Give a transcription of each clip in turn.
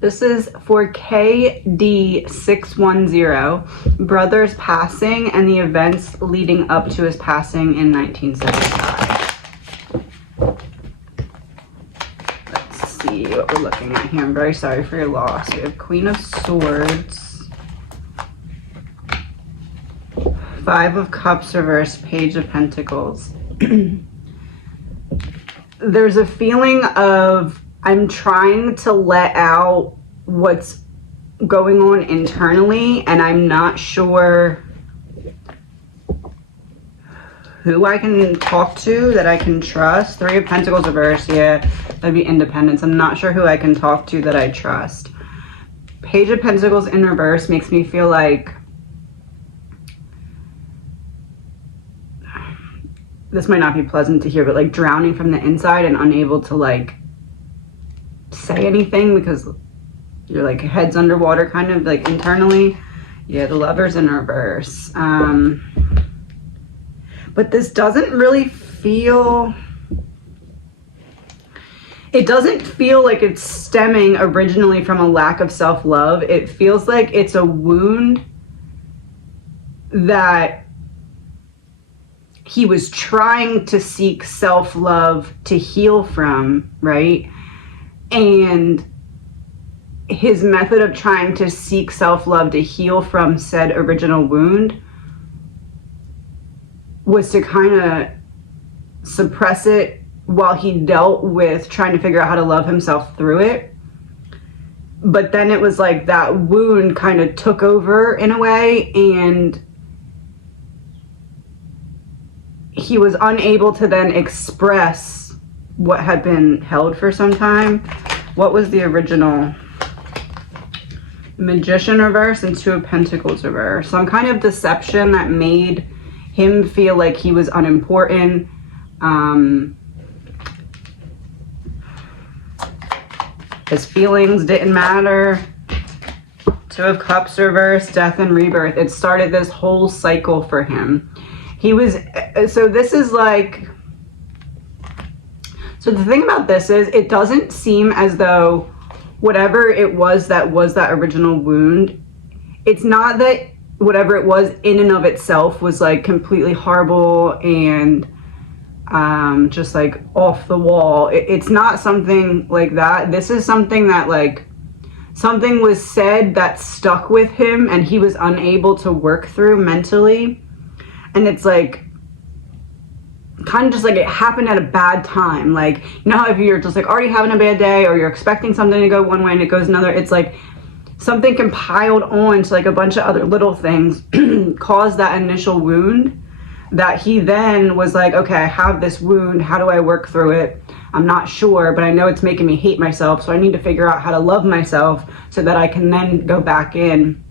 This is for KD610, brother's passing and the events leading up to his passing in 1975. Let's see what we're looking at here. I'm very sorry for your loss. We have Queen of Swords, Five of Cups reversed, Page of Pentacles. There's a feeling of I'm trying to let out what's going on internally, and I'm not sure who I can talk to that I can trust. Three of Pentacles reversed, yeah, that'd be independence. I'm not sure who I can talk to that I trust. Page of Pentacles in reverse makes me feel like this might not be pleasant to hear, but like drowning from the inside and unable to like say anything because you're like head's underwater kind of like internally. Yeah, the Lover's in reverse. But this doesn't really feel, it doesn't feel like it's stemming originally from a lack of self-love. It feels like it's a wound that he was trying to seek self-love to heal from, right? And his method of trying to seek self-love to heal from said original wound was to kind of suppress it while he dealt with trying to figure out how to love himself through it. But then it was like that wound kind of took over in a way, and he was unable to then express what had been held for some time. What was the original? Magician reverse and Two of Pentacles reverse. Some kind of deception that made him feel like he was unimportant. His feelings didn't matter. Two of Cups reverse, death and rebirth. It started this whole cycle for him. He was, so this is like, so the thing about this is it doesn't seem as though whatever it was that original wound, it's not that whatever it was in and of itself was like completely horrible and just like off the wall. It's not something like that. This is something that like something was said that stuck with him and he was unable to work through mentally. And it's like kind of just like it happened at a bad time. Like, you know how if you're just like already having a bad day or you're expecting something to go one way and it goes another, it's like something compiled on to like a bunch of other little things caused that initial wound that he then was like, okay, I have this wound. How do I work through it? I'm not sure, but I know it's making me hate myself. So I need to figure out how to love myself so that I can then go back in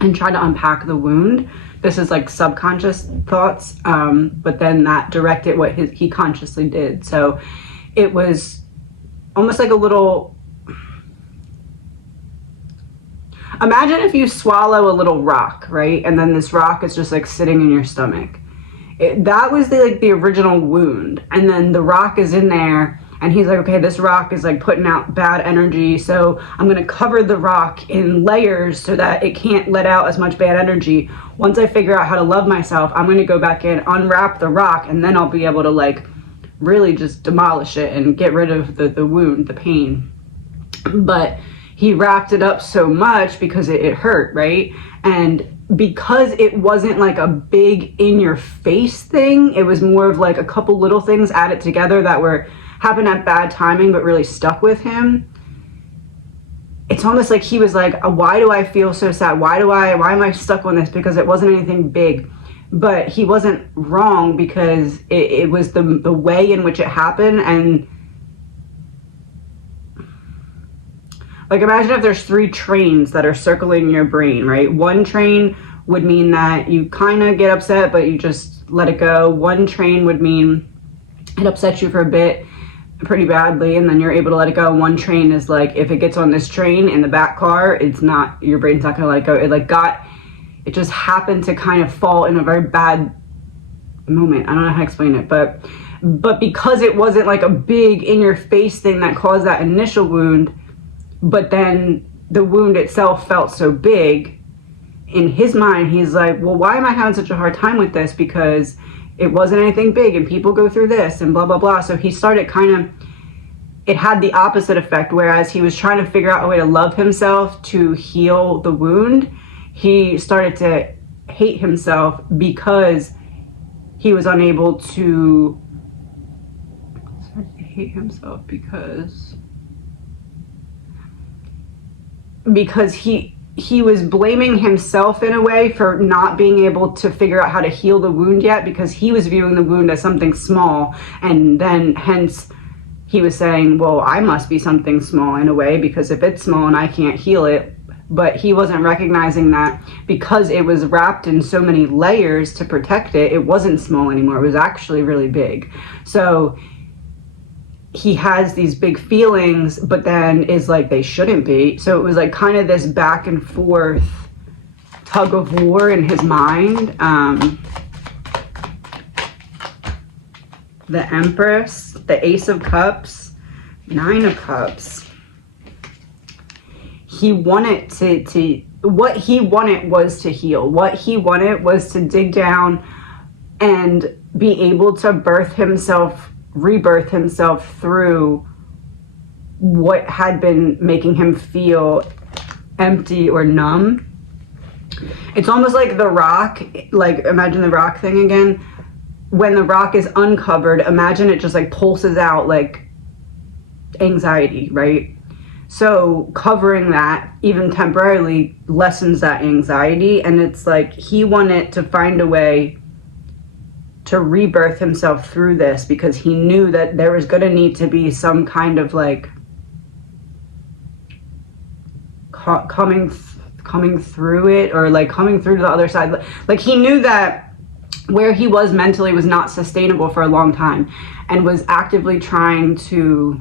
and try to unpack the wound. This is like subconscious thoughts, but then that directed what he consciously did. So it was almost like a little, imagine if you swallow a little rock, right? And then this rock is just like sitting in your stomach. That was the original wound. And then the rock is in there and he's like, okay, this rock is like putting out bad energy. So I'm going to cover the rock in layers so that it can't let out as much bad energy. Once I figure out how to love myself, I'm going to go back in, unwrap the rock, and then I'll be able to like really just demolish it and get rid of the wound, the pain. But he wrapped it up so much because it hurt, right? And because it wasn't like a big in your face thing, it was more of like a couple little things added together that happened at bad timing but really stuck with him. It's almost like he was like, why do I feel so sad? Why am I stuck on this? Because it wasn't anything big. But he wasn't wrong, because it was the way in which it happened. And like, imagine if there's 3 trains that are circling your brain, right? One train would mean that you kind of get upset, but you just let it go. One train would mean it upsets you for a bit, pretty badly, and then you're able to let it go. One train is like, if it gets on this train in the back car, it's not, your brain's not gonna let it go. It just happened to kind of fall in a very bad moment. I don't know how to explain it, but because it wasn't like a big in your face thing that caused that initial wound, but then the wound itself felt so big. In his mind, he's like, well, why am I having such a hard time with this? Because it wasn't anything big and people go through this and blah, blah, blah. So he started it had the opposite effect. Whereas he was trying to figure out a way to love himself to heal the wound, he started to hate himself because he was unable to hate himself because he was blaming himself in a way for not being able to figure out how to heal the wound yet, because he was viewing the wound as something small, and then hence he was saying, well, I must be something small in a way, because if it's small and I can't heal it. But he wasn't recognizing that because it was wrapped in so many layers to protect it, it wasn't small anymore. It was actually really big. So he has these big feelings, but then is like, they shouldn't be. So it was like kind of this back and forth tug of war in his mind. The Empress, the Ace of Cups, Nine of Cups. He wanted what he wanted was to heal. What he wanted was to dig down and be able to rebirth himself through what had been making him feel empty or numb. It's almost like The Rock, like imagine The Rock thing again. When The Rock is uncovered, imagine it just like pulses out like anxiety, right? So covering that, even temporarily, lessens that anxiety. And it's like he wanted to find a way to rebirth himself through this, because he knew that there was going to need to be some kind of like coming through it, or like coming through to the other side. Like he knew that where he was mentally was not sustainable for a long time, and was actively trying to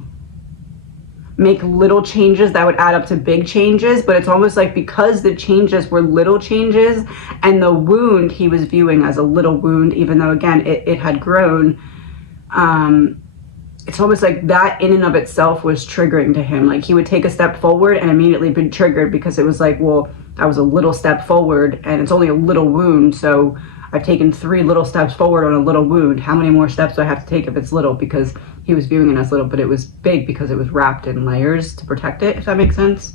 make little changes that would add up to big changes. But it's almost like because the changes were little changes, and the wound he was viewing as a little wound, even though again it had grown, it's almost like that in and of itself was triggering to him. Like he would take a step forward and immediately be triggered, because it was like, well, that was a little step forward and it's only a little wound, so I've taken 3 little steps forward on a little wound. How many more steps do I have to take if it's little? Because he was viewing it as little, but it was big because it was wrapped in layers to protect it, if that makes sense.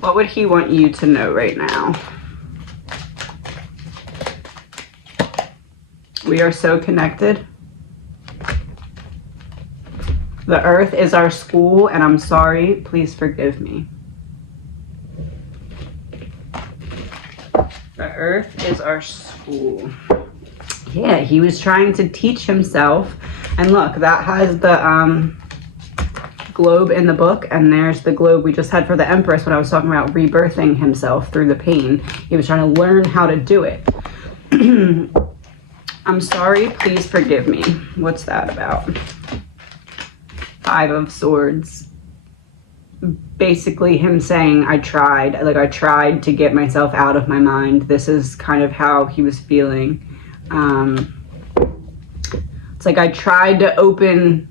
What would he want you to know right now? We are so connected. The earth is our school, and I'm sorry. Please forgive me. The earth is our school. Yeah, he was trying to teach himself. And look, that has the globe in the book, and there's the globe we just had for the Empress when I was talking about rebirthing himself through the pain. He was trying to learn how to do it. I'm sorry, please forgive me. What's that about? 5 of Swords. Basically him saying, I tried to get myself out of my mind. This is kind of how he was feeling. It's like I tried to open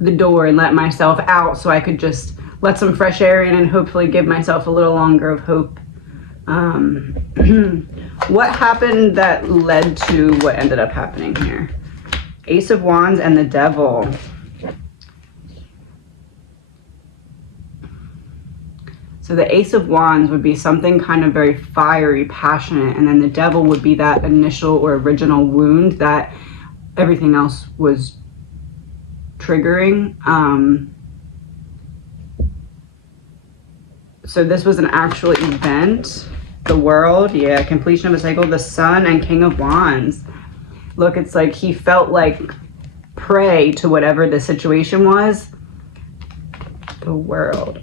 the door and let myself out so I could just let some fresh air in and hopefully give myself a little longer of hope. What happened that led to what ended up happening here? Ace of Wands and the Devil. So the Ace of Wands would be something kind of very fiery, passionate, and then the Devil would be that initial or original wound that everything else was triggering. So this was an actual event. The World, yeah, completion of a cycle. The Sun and King of Wands. Look, it's like he felt like prey to whatever the situation was. The World.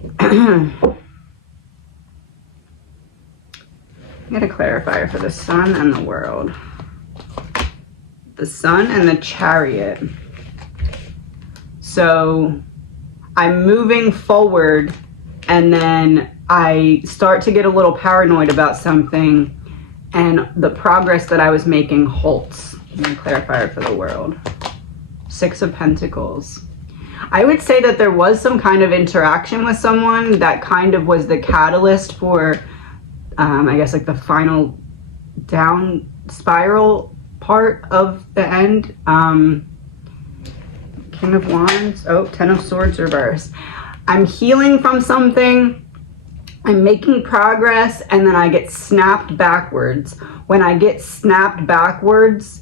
Get a clarifier for the Sun and the World. The Sun and the Chariot. So I'm moving forward, and then I start to get a little paranoid about something, and the progress that I was making halts. And a clarifier for the World. Six of Pentacles. I would say that there was some kind of interaction with someone that kind of was the catalyst for, I guess, like the final down spiral part of the end. King of Wands. Oh, Ten of Swords reverse. I'm healing from something. I'm making progress, and then I get snapped backwards. When I get snapped backwards,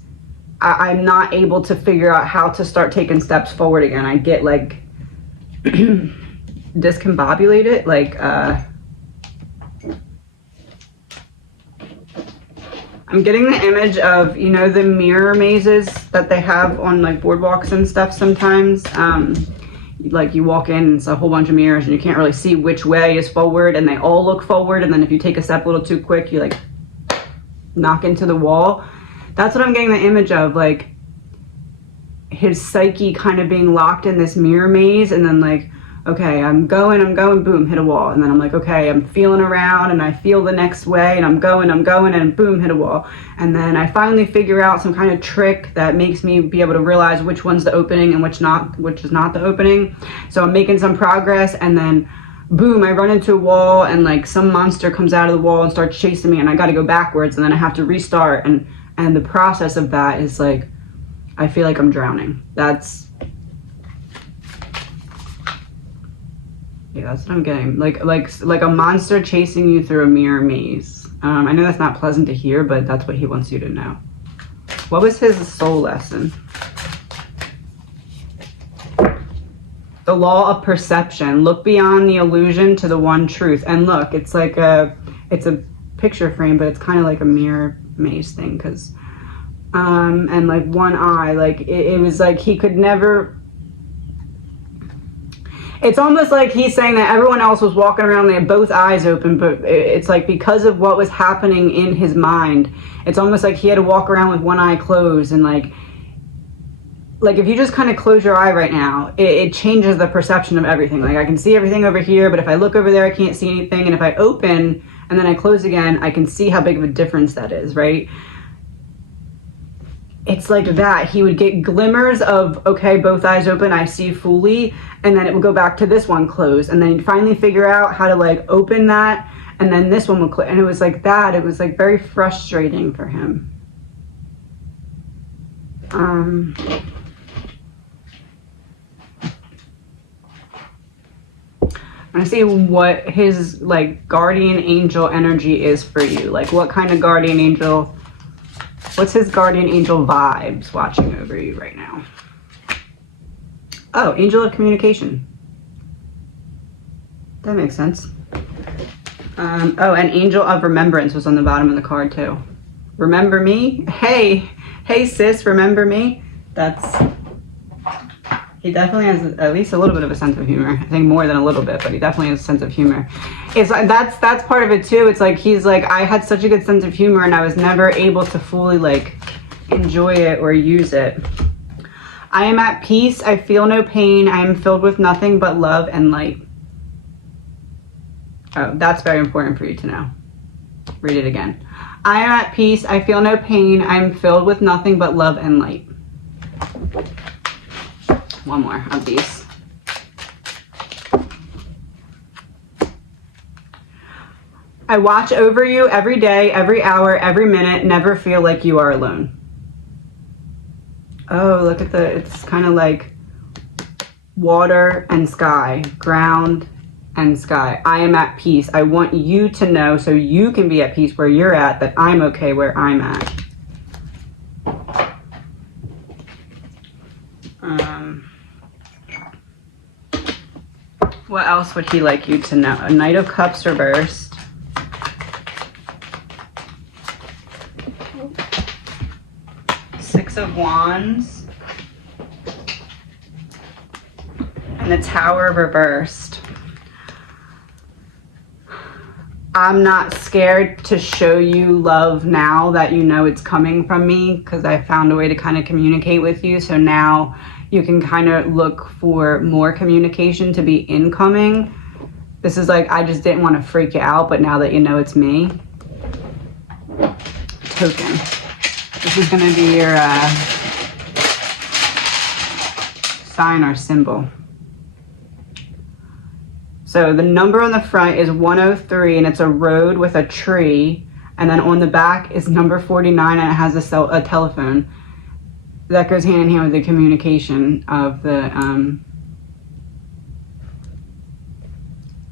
I'm not able to figure out how to start taking steps forward again. I get like discombobulated, like I'm getting the image of, you know, the mirror mazes that they have on like boardwalks and stuff sometimes. Like you walk in and it's a whole bunch of mirrors and you can't really see which way is forward, and they all look forward, and then if you take a step a little too quick, you like knock into the wall. That's what I'm getting the image of, like his psyche kind of being locked in this mirror maze, and then like, okay, I'm going, boom, hit a wall. And then I'm like, okay, I'm feeling around and I feel the next way, and I'm going, and boom, hit a wall. And then I finally figure out some kind of trick that makes me be able to realize which one's the opening and which is not the opening. So I'm making some progress, and then boom, I run into a wall, and like some monster comes out of the wall and starts chasing me, and I got to go backwards, and then I have to restart. And the process of that is like, I feel like I'm drowning. Yeah, that's what I'm getting. Like a monster chasing you through a mirror maze. I know that's not pleasant to hear, but that's what he wants you to know. What was his soul lesson? The law of perception. Look beyond the illusion to the one truth. And look, it's like it's a picture frame, but it's kind of like a mirror maze thing, because and like one eye, like it was like he could never. It's almost like he's saying that everyone else was walking around, they had both eyes open, but it's like because of what was happening in his mind, it's almost like he had to walk around with one eye closed. And like if you just kind of close your eye right now, it changes the perception of everything. Like I can see everything over here, but if I look over there, I can't see anything. And if I open and then I close again, I can see how big of a difference that is, right? It's like that. He would get glimmers of, okay, both eyes open, I see fully, and then it would go back to this one closed, and then he'd finally figure out how to like open that, and then this one would close, and it was like that. It was like very frustrating for him. I'm gonna see what his like guardian angel energy is for you. Like what kind of guardian angel, what's his guardian angel vibes watching over you right now? Oh, angel of communication. That makes sense. Oh, and angel of remembrance was on the bottom of the card too. Remember me? Hey sis, remember me? He definitely has at least a little bit of a sense of humor. I think more than a little bit, but he definitely has a sense of humor. It's like that's part of it too. It's like he's like, I had such a good sense of humor and I was never able to fully like enjoy it or use it. I am at peace. I feel no pain. I am filled with nothing but love and light. Oh, that's very important for you to know. Read it again. I am at peace. I feel no pain. I am filled with nothing but love and light. One more of these. I watch over you every day, every hour, every minute. Never feel like you are alone. Oh, look at it's kind of like water and sky, ground and sky. I am at peace. I want you to know so you can be at peace where you're at, that I'm okay where I'm at. What else would he like you to know? A Knight of Cups reversed. Six of Wands. And the Tower reversed. I'm not scared to show you love now that you know it's coming from me, because I found a way to kind of communicate with you. So now you can kind of look for more communication to be incoming. This is like, I just didn't want to freak you out, but now that you know it's me. Token. This is going to be your sign or symbol. So the number on the front is 103, and it's a road with a tree. And then on the back is number 49, and it has a telephone. That goes hand in hand with the communication of the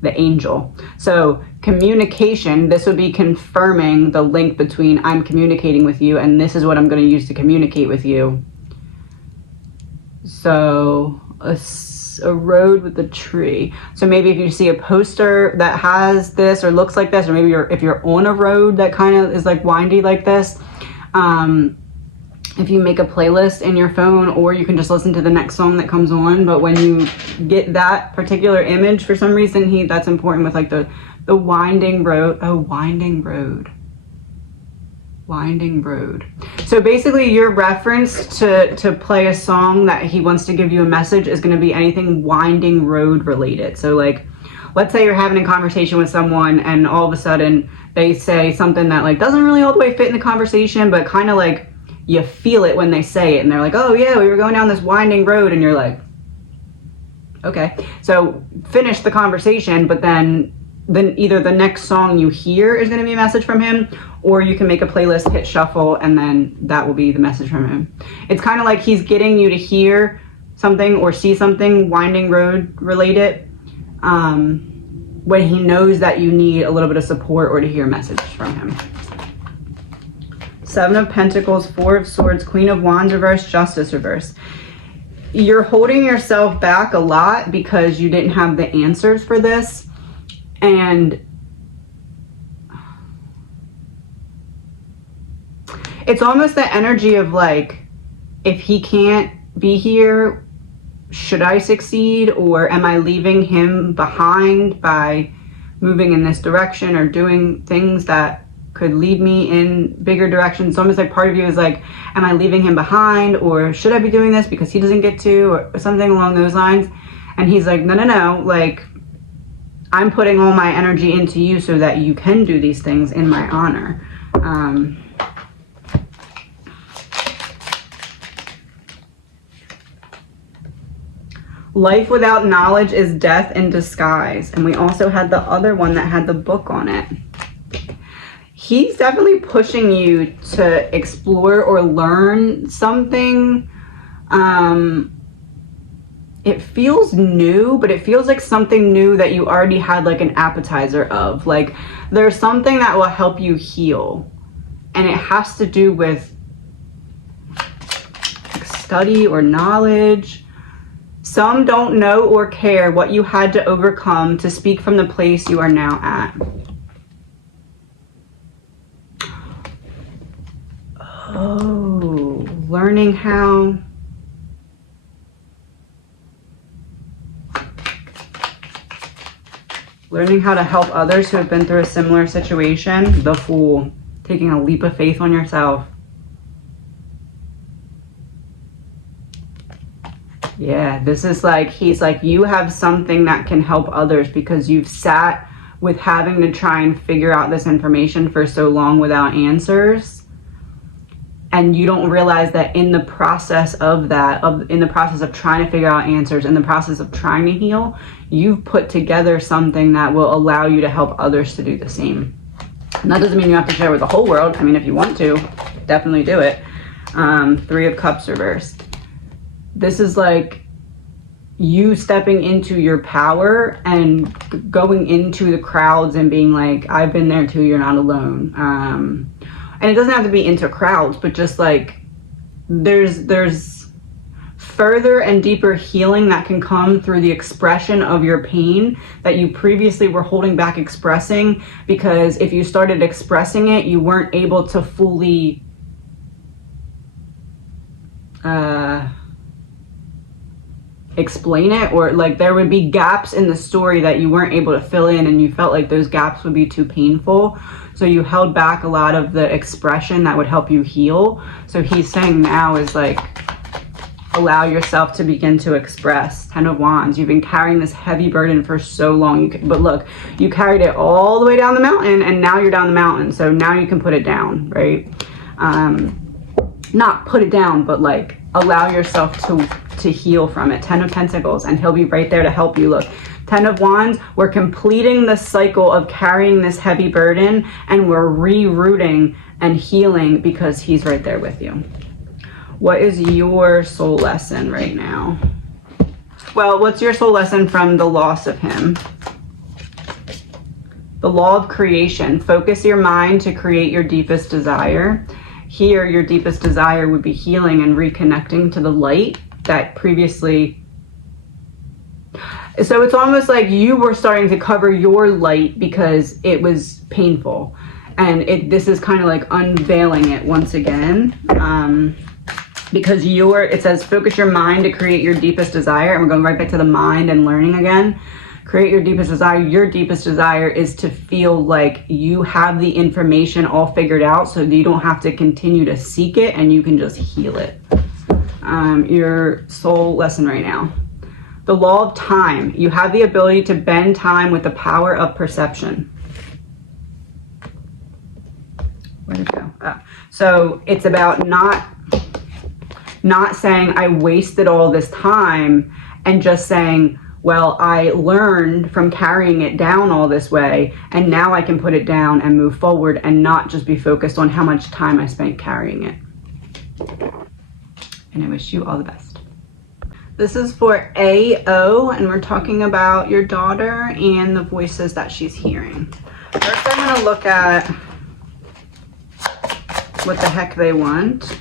angel. So communication, this would be confirming the link between I'm communicating with you and this is what I'm going to use to communicate with you. So a road with a tree. So maybe if you see a poster that has this or looks like this, or maybe if you're on a road that kind of is like windy like this, if you make a playlist in your phone, or you can just listen to the next song that comes on, but when you get that particular image, for some reason that's important with like the winding road. Oh, winding road. Winding road. So basically your reference to play a song that he wants to give you a message is going to be anything winding road related. So like, let's say you're having a conversation with someone and all of a sudden they say something that like doesn't really all the way fit in the conversation, but kind of like you feel it when they say it, and they're like, oh yeah, we were going down this winding road, and you're like, okay. So finish the conversation, but then either the next song you hear is going to be a message from him, or you can make a playlist, hit shuffle, and then that will be the message from him. It's kind of like he's getting you to hear something or see something winding road related when he knows that you need a little bit of support or to hear a message from him. 7 of Pentacles, 4 of Swords, Queen of Wands reverse, Justice reverse. You're holding yourself back a lot because you didn't have the answers for this. And it's almost the energy of like, if he can't be here, should I succeed, or am I leaving him behind by moving in this direction or doing things that could lead me in bigger directions? It's almost like part of you is like, am I leaving him behind, or should I be doing this because he doesn't get to, or something along those lines. And he's like, no, like, I'm putting all my energy into you so that you can do these things in my honor. Life without knowledge is death in disguise. And we also had the other one that had the book on it. He's definitely pushing you to explore or learn something. It feels new, but it feels like something new that you already had like an appetizer of. Like there's something that will help you heal. And it has to do with like study or knowledge. Some don't know or care what you had to overcome to speak from the place you are now at. Oh, learning how to help others who have been through a similar situation. The Fool, taking a leap of faith on yourself. Yeah, this is like, he's like, you have something that can help others because you've sat with having to try and figure out this information for so long without answers. And you don't realize that in the process of that, in the process of trying to figure out answers, in the process of trying to heal, you've put together something that will allow you to help others to do the same. And that doesn't mean you have to share with the whole world. I mean, if you want to, definitely do it. 3 of Cups reversed. This is like you stepping into your power and going into the crowds and being like, I've been there too, you're not alone. And it doesn't have to be into crowds, but just like there's further and deeper healing that can come through the expression of your pain that you previously were holding back expressing, because if you started expressing it, you weren't able to fully explain it, or like there would be gaps in the story that you weren't able to fill in, and you felt like those gaps would be too painful. So you held back a lot of the expression that would help you heal. So he's saying now is like, allow yourself to begin to express. 10 of Wands, you've been carrying this heavy burden for so long. But look, you carried it all the way down the mountain, and now you're down the mountain. So now you can put it down, right? Not put it down, but like allow yourself to heal from it. 10 of Pentacles, and he'll be right there to help you. Look, 10 of Wands, we're completing the cycle of carrying this heavy burden, and we're rerouting and healing because he's right there with you. What is your soul lesson right now? Well, what's your soul lesson from the loss of him? The law of creation. Focus your mind to create your deepest desire. Here, your deepest desire would be healing and reconnecting to the light that previously... So it's almost like you were starting to cover your light because it was painful. And this is kind of like unveiling it once again. Because it says focus your mind to create your deepest desire. And we're going right back to the mind and learning again. Create your deepest desire. Your deepest desire is to feel like you have the information all figured out so that you don't have to continue to seek it and you can just heal it. Your soul lesson right now. The law of time. You have the ability to bend time with the power of perception. Where'd it go? Oh. So it's about not saying I wasted all this time and just saying, well, I learned from carrying it down all this way, and now I can put it down and move forward and not just be focused on how much time I spent carrying it. And I wish you all the best. This is for AO, and we're talking about your daughter and the voices that she's hearing. First, I'm going to look at what the heck they want.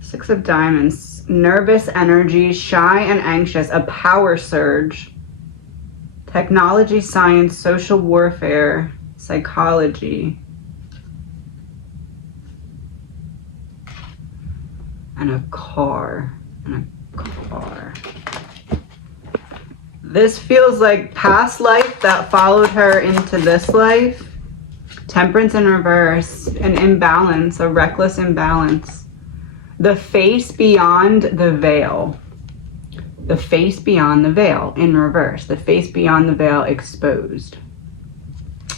6 of Diamonds. Nervous energy, shy and anxious, a power surge, technology, science, social warfare, psychology, and a car. This feels like past life that followed her into this life. Temperance in reverse, an imbalance, a reckless imbalance. The face beyond the veil. The face beyond the veil in reverse. The face beyond the veil exposed.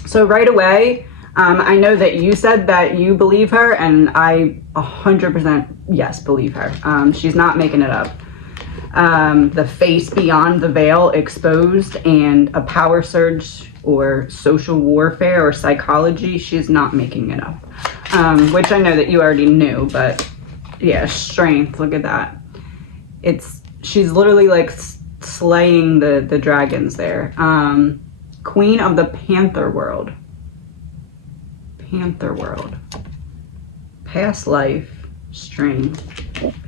So right away, I know that you said that you believe her, and I 100% yes, believe her. She's not making it up. The face beyond the veil exposed and a power surge or social warfare or psychology, she's not making it up. Which I know that you already knew, but yeah, strength, look at that. She's literally like slaying the dragons there. Queen of the Panther world. Panther world. Past life, strength,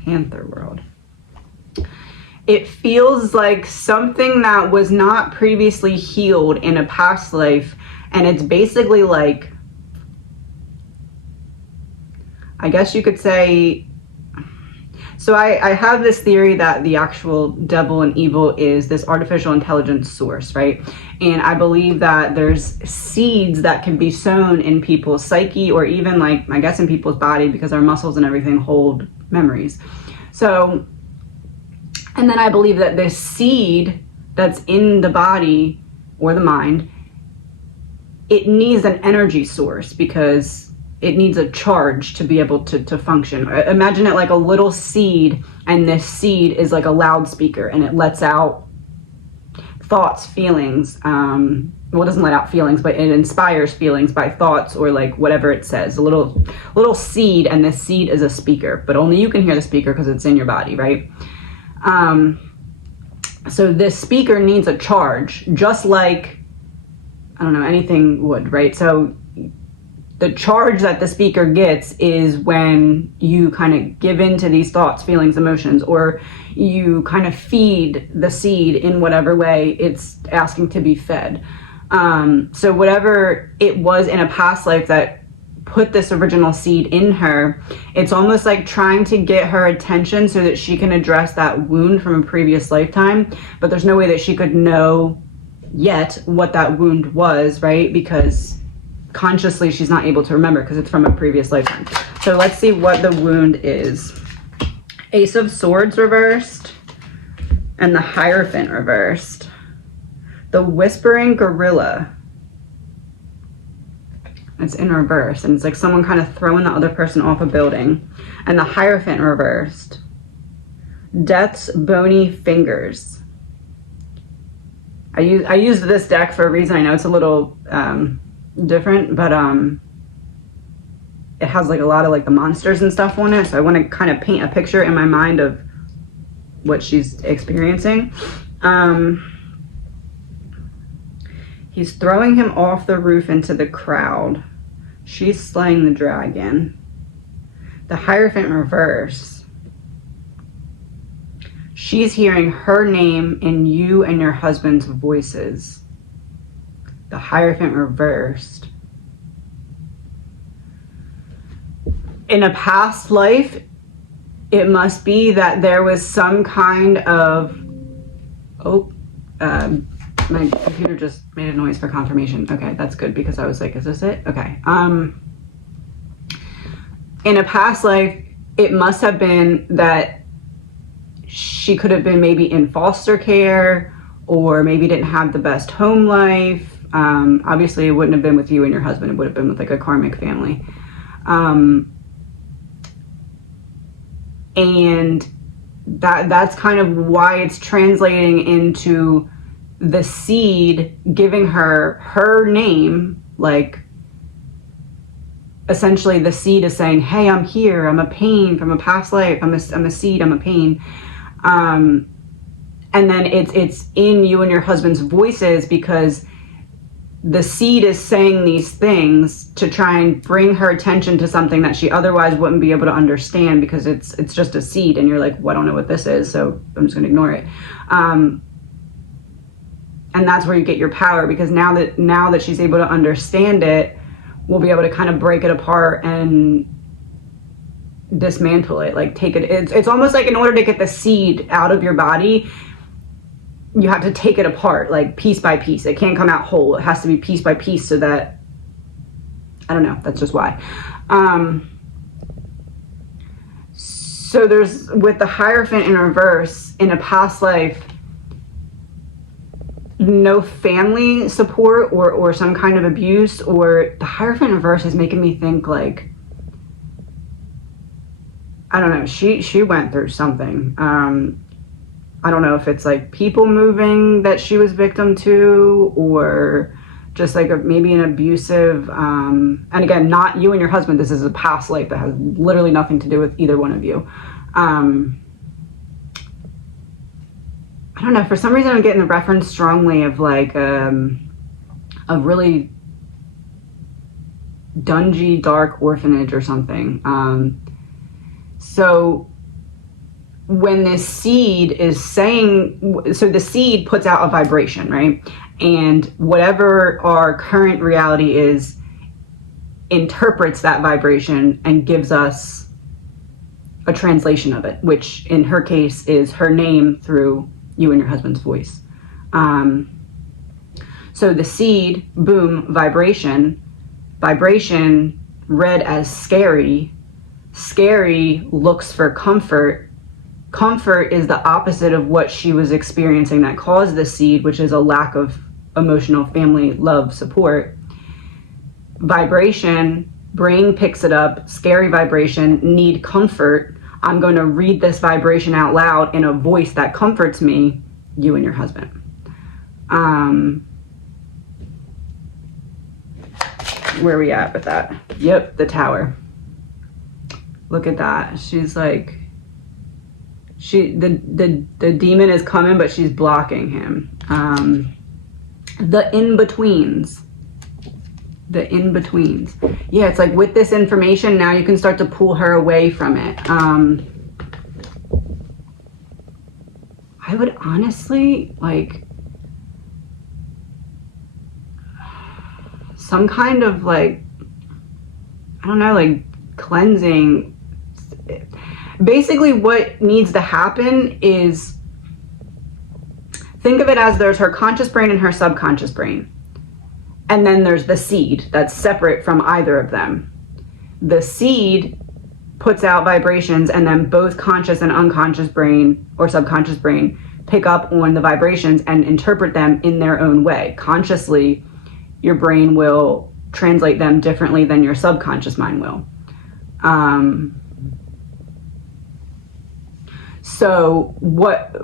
Panther world. It feels like something that was not previously healed in a past life, and it's basically like, I guess you could say, so I have this theory that the actual devil and evil is this artificial intelligence source, right? And I believe that there's seeds that can be sown in people's psyche, or even like, I guess in people's body, because our muscles and everything hold memories. So, and then I believe that this seed that's in the body or the mind, it needs an energy source because it needs a charge to be able to function. Imagine it like a little seed, and this seed is like a loudspeaker, and it lets out thoughts, feelings. Well, it doesn't let out feelings, but it inspires feelings by thoughts or like whatever it says. A little seed, and this seed is a speaker, but only you can hear the speaker because it's in your body, right? So this speaker needs a charge, just like, I don't know, anything would, right? So the charge that the speaker gets is when you kind of give into these thoughts, feelings, emotions, or you kind of feed the seed in whatever way it's asking to be fed. So whatever it was in a past life that put this original seed in her, it's almost like trying to get her attention so that she can address that wound from a previous lifetime. But there's no way that she could know yet what that wound was, right? Because consciously she's not able to remember because it's from a previous lifetime. So let's see what the wound is. Ace of Swords reversed and the Hierophant reversed. The Whispering Gorilla. It's in reverse, and it's like someone kind of throwing the other person off a building. And the Hierophant reversed. Death's bony fingers. I used this deck for a reason. I know it's a little different, but it has like a lot of like the monsters and stuff on it. So I want to kind of paint a picture in my mind of what she's experiencing. He's throwing him off the roof into the crowd. She's slaying the dragon. The Hierophant reverse. She's hearing her name in you and your husband's voices. The Hierophant reversed. In a past life, it must be that there was some kind of... my computer just made a noise for confirmation. Okay, that's good, because I was like, is this it? Okay. In a past life, it must have been that she could have been maybe in foster care, or maybe didn't have the best home life. Obviously, it wouldn't have been with you and your husband. It would have been with like a karmic family. And that's kind of why it's translating into the seed giving her name. Like, essentially the seed is saying, hey, I'm here, I'm a pain from a past life, I'm a seed, I'm a pain. And then it's in you and your husband's voices, because the seed is saying these things to try and bring her attention to something that she otherwise wouldn't be able to understand, because it's just a seed, and you're like, well, I don't know what this is, so I'm just gonna ignore it. And that's where you get your power, because now that she's able to understand it, we'll be able to kind of break it apart and dismantle it, like take it. It's almost like in order to get the seed out of your body, you have to take it apart, like piece by piece. It can't come out whole. It has to be piece by piece, so that, I don't know, that's just why. So there's, with the Hierophant in reverse, in a past life, no family support or some kind of abuse, or the Hierophant in reverse is making me think like, I don't know, she went through something. I don't know if it's like people moving that she was victim to, or just like maybe an abusive, and again, not you and your husband, this is a past life that has literally nothing to do with either one of you. I don't know, for some reason I'm getting the reference strongly of like a really dungy, dark orphanage or something. So when this seed is saying, so the seed puts out a vibration, right? And whatever our current reality is, interprets that vibration and gives us a translation of it, which in her case is her name through you and your husband's voice. So the seed, boom, vibration read as scary. Scary looks for comfort. Comfort is the opposite of what she was experiencing that caused the seed, which is a lack of emotional family love support. Vibration, brain picks it up, scary vibration, need comfort. I'm going to read this vibration out loud in a voice that comforts me, you and your husband. Where are we at with that? Yep, the Tower. Look at that. She's like, the demon is coming, but she's blocking him. The in-betweens. The in-betweens. Yeah, it's like with this information, now you can start to pull her away from it. I would honestly, like, some kind of, like, I don't know, like, cleansing. Basically, what needs to happen is, think of it as there's her conscious brain and her subconscious brain. And then there's the seed that's separate from either of them. The seed puts out vibrations, and then both conscious and unconscious brain or subconscious brain pick up on the vibrations and interpret them in their own way. Consciously, your brain will translate them differently than your subconscious mind will. So what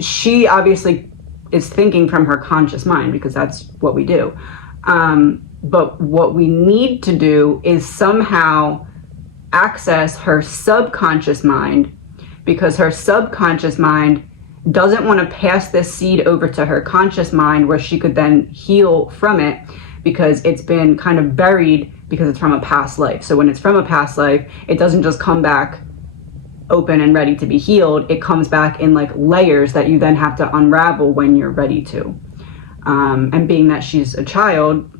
she obviously is thinking from her conscious mind, because that's what we do. But what we need to do is somehow access her subconscious mind, because her subconscious mind doesn't want to pass this seed over to her conscious mind where she could then heal from it, because it's been kind of buried because it's from a past life. So when it's from a past life, it doesn't just come back open and ready to be healed. It comes back in like layers that you then have to unravel when you're ready to. And being that she's a child,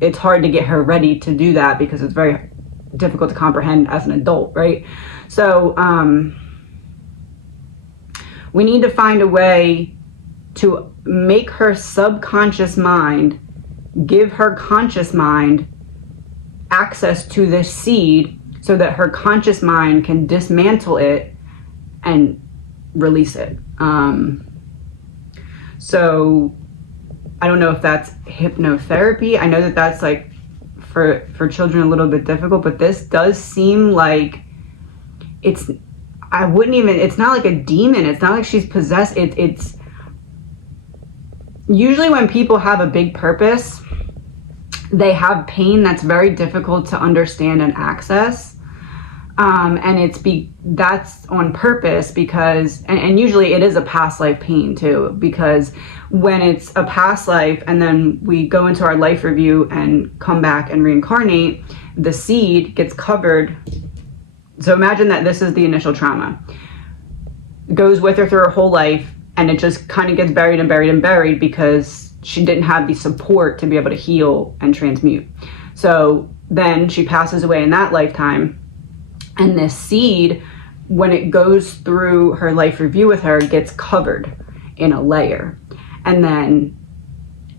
it's hard to get her ready to do that because it's very difficult to comprehend as an adult, right? So we need to find a way to make her subconscious mind give her conscious mind access to this seed, so that her conscious mind can dismantle it and release it. So I don't know if that's hypnotherapy. I know that that's like for children a little bit difficult, but this does seem like it's not like a demon. It's not like she's possessed. It's usually when people have a big purpose, they have pain that's very difficult to understand and access. And that's on purpose, because, and usually it is a past life pain too, because when it's a past life and then we go into our life review and come back and reincarnate, the seed gets covered. So imagine that this is the initial trauma. It goes with her through her whole life, and it just kind of gets buried and buried and buried because she didn't have the support to be able to heal and transmute. So then she passes away in that lifetime. And this seed, when it goes through her life review with her, gets covered in a layer. And then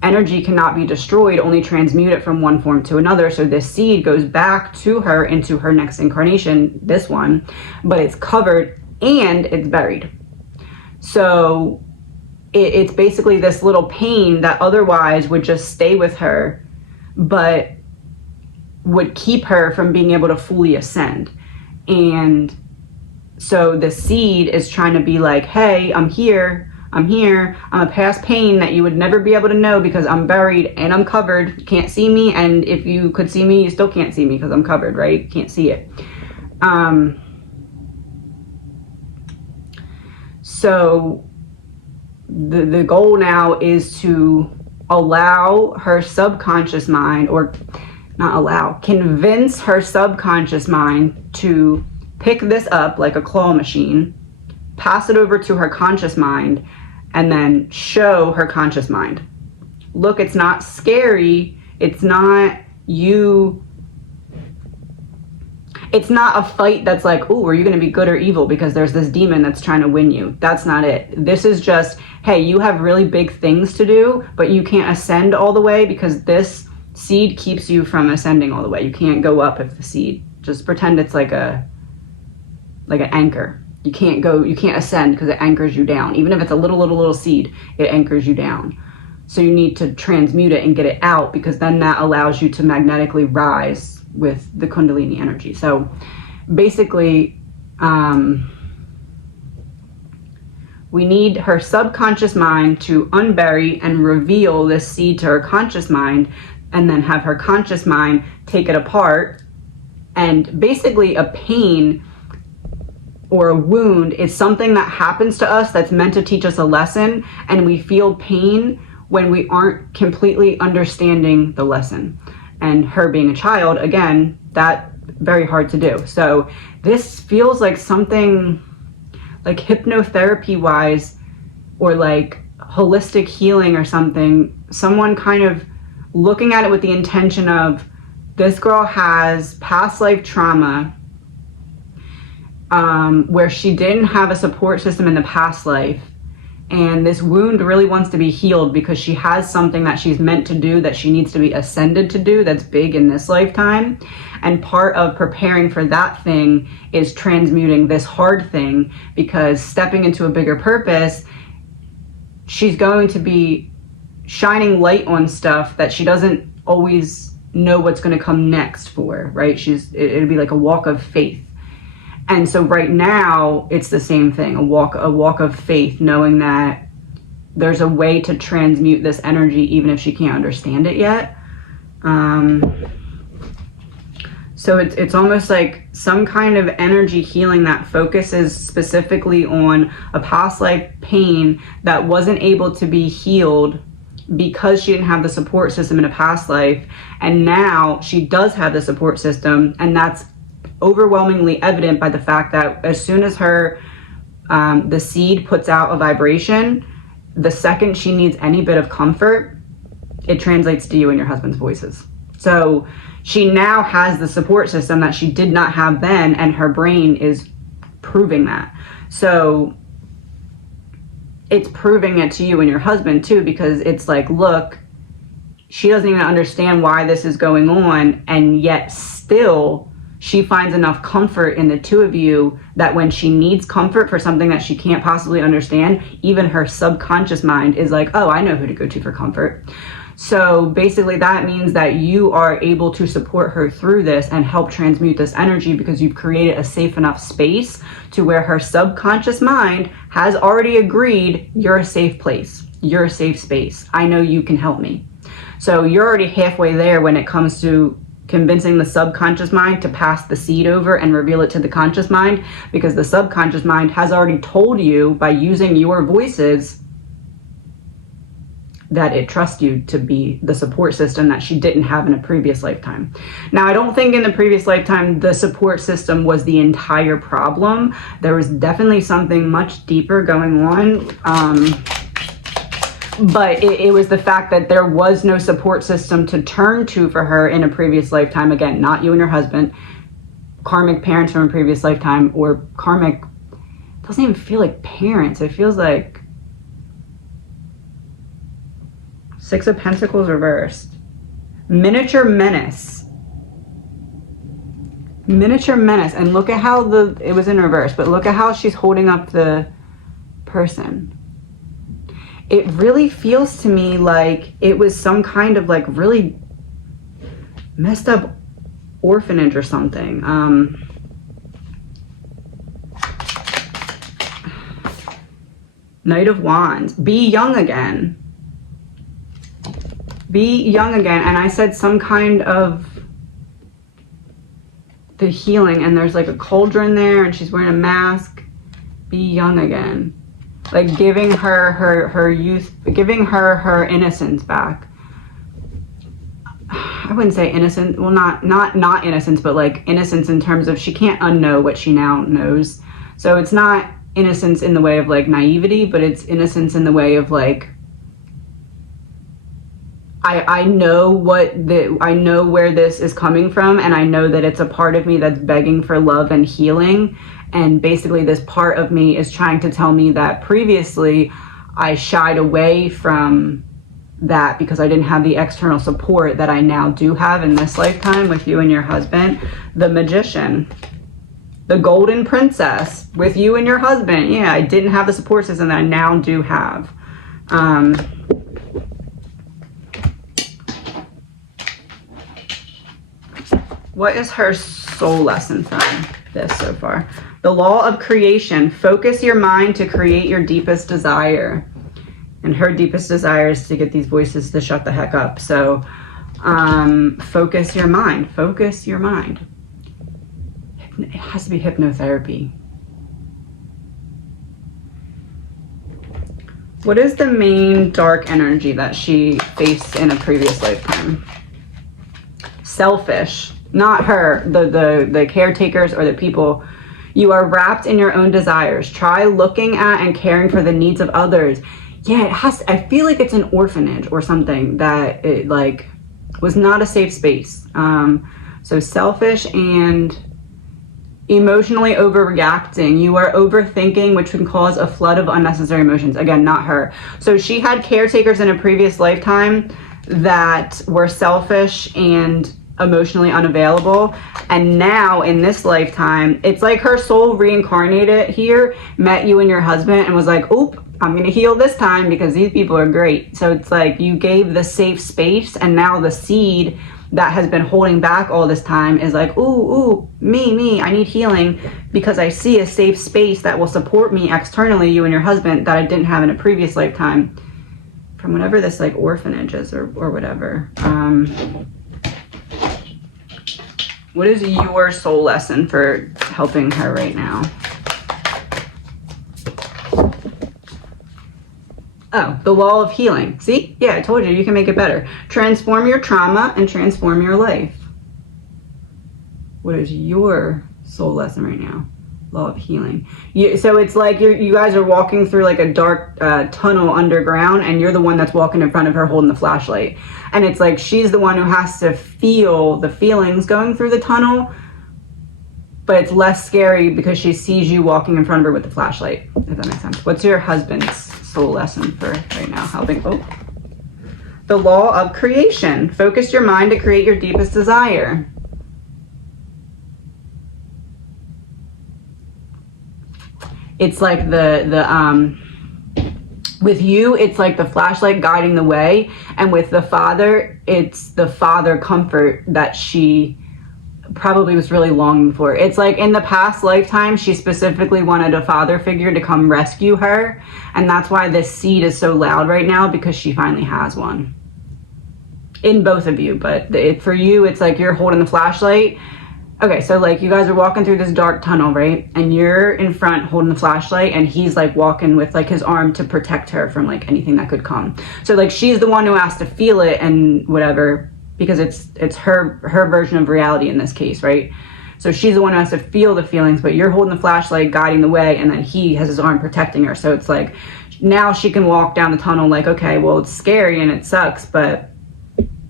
energy cannot be destroyed, only transmute it from one form to another. So this seed goes back to her into her next incarnation, this one, but it's covered and it's buried. So it's basically this little pain that otherwise would just stay with her, but would keep her from being able to fully ascend. And so the seed is trying to be like, hey, I'm here, I'm a past pain that you would never be able to know because I'm buried and I'm covered, you can't see me, and if you could see me, you still can't see me because I'm covered, right? You can't see it. So the goal now is to allow her subconscious mind, or not allow, convince her subconscious mind to pick this up like a claw machine, pass it over to her conscious mind, and then show her conscious mind, look, it's not scary, it's not a fight that's like, oh, are you going to be good or evil because there's this demon that's trying to win you. That's not it. This is just, hey, you have really big things to do, but you can't ascend all the way because this seed keeps you from ascending all the way. You can't go up if the seed, just pretend it's like an anchor. You can't ascend because it anchors you down. Even if it's a little seed, it anchors you down. So you need to transmute it and get it out, because then that allows you to magnetically rise with the Kundalini energy. So basically, we need her subconscious mind to unbury and reveal this seed to her conscious mind, and then have her conscious mind take it apart. And basically a pain or a wound is something that happens to us that's meant to teach us a lesson, and we feel pain when we aren't completely understanding the lesson. And her being a child, again, that very hard to do. So this feels like something like hypnotherapy wise, or like holistic healing or something, someone kind of looking at it with the intention of, this girl has past life trauma, where she didn't have a support system in the past life, and this wound really wants to be healed because she has something that she's meant to do, that she needs to be ascended to do, that's big in this lifetime. And part of preparing for that thing is transmuting this hard thing, because stepping into a bigger purpose, she's going to be shining light on stuff that she doesn't always know what's going to come next for, right? It'd be like a walk of faith. And so right now it's the same thing, a walk of faith, knowing that there's a way to transmute this energy even if she can't understand it yet. So it's almost like some kind of energy healing that focuses specifically on a past life pain that wasn't able to be healed because she didn't have the support system in a past life. And now she does have the support system, and that's overwhelmingly evident by the fact that as soon as the seed puts out a vibration, the second she needs any bit of comfort, it translates to you and your husband's voices. So she now has the support system that she did not have then, and her brain is proving that. So it's proving it to you and your husband too, because it's like, look, she doesn't even understand why this is going on, and yet still she finds enough comfort in the two of you that when she needs comfort for something that she can't possibly understand, even her subconscious mind is like, oh, I know who to go to for comfort. So basically that means that you are able to support her through this and help transmute this energy, because you've created a safe enough space to where her subconscious mind has already agreed, you're a safe place, you're a safe space, I know you can help me. So you're already halfway there when it comes to convincing the subconscious mind to pass the seed over and reveal it to the conscious mind, because the subconscious mind has already told you by using your voices that it trusts you to be the support system that she didn't have in a previous lifetime. Now, I don't think in the previous lifetime the support system was the entire problem. There was definitely something much deeper going on. But it was the fact that there was no support system to turn to for her in a previous lifetime. Again, not you and your husband, karmic parents from a previous lifetime, or karmic, doesn't even feel like parents. It feels like Six of Pentacles reversed. Miniature Menace. Miniature Menace. And look at how it was in reverse, but look at how she's holding up the person. It really feels to me like it was some kind of like really messed up orphanage or something. Knight of Wands. Be young again. Be young again. And I said some kind of the healing, and there's like a cauldron there and she's wearing a mask. Be young again. Like giving her youth, giving her innocence back. I wouldn't say innocent, well, not innocence, but like innocence in terms of she can't unknow what she now knows. So it's not innocence in the way of like naivety, but it's innocence in the way of like, I know I know where this is coming from, and I know that it's a part of me that's begging for love and healing. And basically this part of me is trying to tell me that previously I shied away from that because I didn't have the external support that I now do have in this lifetime with you and your husband. The Magician. The Golden Princess with you and your husband. Yeah, I didn't have the support system that I now do have. What is her soul lesson from this so far? The Law of Creation. Focus your mind to create your deepest desire. And her deepest desire is to get these voices to shut the heck up. So focus your mind. Focus your mind. It has to be hypnotherapy. What is the main dark energy that she faced in a previous lifetime? Selfish. Not her, the caretakers or the people. You are wrapped in your own desires. Try looking at and caring for the needs of others. Yeah, it has. I feel like it's an orphanage or something that it like was not a safe space. So selfish and emotionally overreacting. You are overthinking, which can cause a flood of unnecessary emotions. Again, not her. So she had caretakers in a previous lifetime that were selfish and emotionally unavailable, and now in this lifetime it's like her soul reincarnated here, met you and your husband, and was like, oop, I'm gonna heal this time because these people are great. So it's like you gave the safe space, and now the seed that has been holding back all this time is like, ooh, me, I need healing because I see a safe space that will support me externally, you and your husband, that I didn't have in a previous lifetime from whatever this like orphanage is or whatever. What is your soul lesson for helping her right now? Oh, the law of healing. See? Yeah, I told you, you can make it better. Transform your trauma and transform your life. What is your soul lesson right now? Law of healing. So it's like you guys are walking through like a dark tunnel underground, and you're the one that's walking in front of her holding the flashlight. And it's like she's the one who has to feel the feelings going through the tunnel, but it's less scary because she sees you walking in front of her with the flashlight, if that makes sense. What's your husband's soul lesson for right now? Helping. Oh, the law of creation. Focus your mind to create your deepest desire. It's like with you, it's like the flashlight guiding the way, and with the father, it's the father comfort that she probably was really longing for. It's like in the past lifetime, she specifically wanted a father figure to come rescue her, and that's why this seed is so loud right now, because she finally has one. In both of you, but for you, it's like you're holding the flashlight. Okay, so like you guys are walking through this dark tunnel, right? And you're in front holding the flashlight, and he's like walking with like his arm to protect her from like anything that could come. So like she's the one who has to feel it and whatever, because it's her version of reality in this case, right? So she's the one who has to feel the feelings, but you're holding the flashlight guiding the way, and then he has his arm protecting her. So it's like now she can walk down the tunnel like, okay, well, it's scary and it sucks, but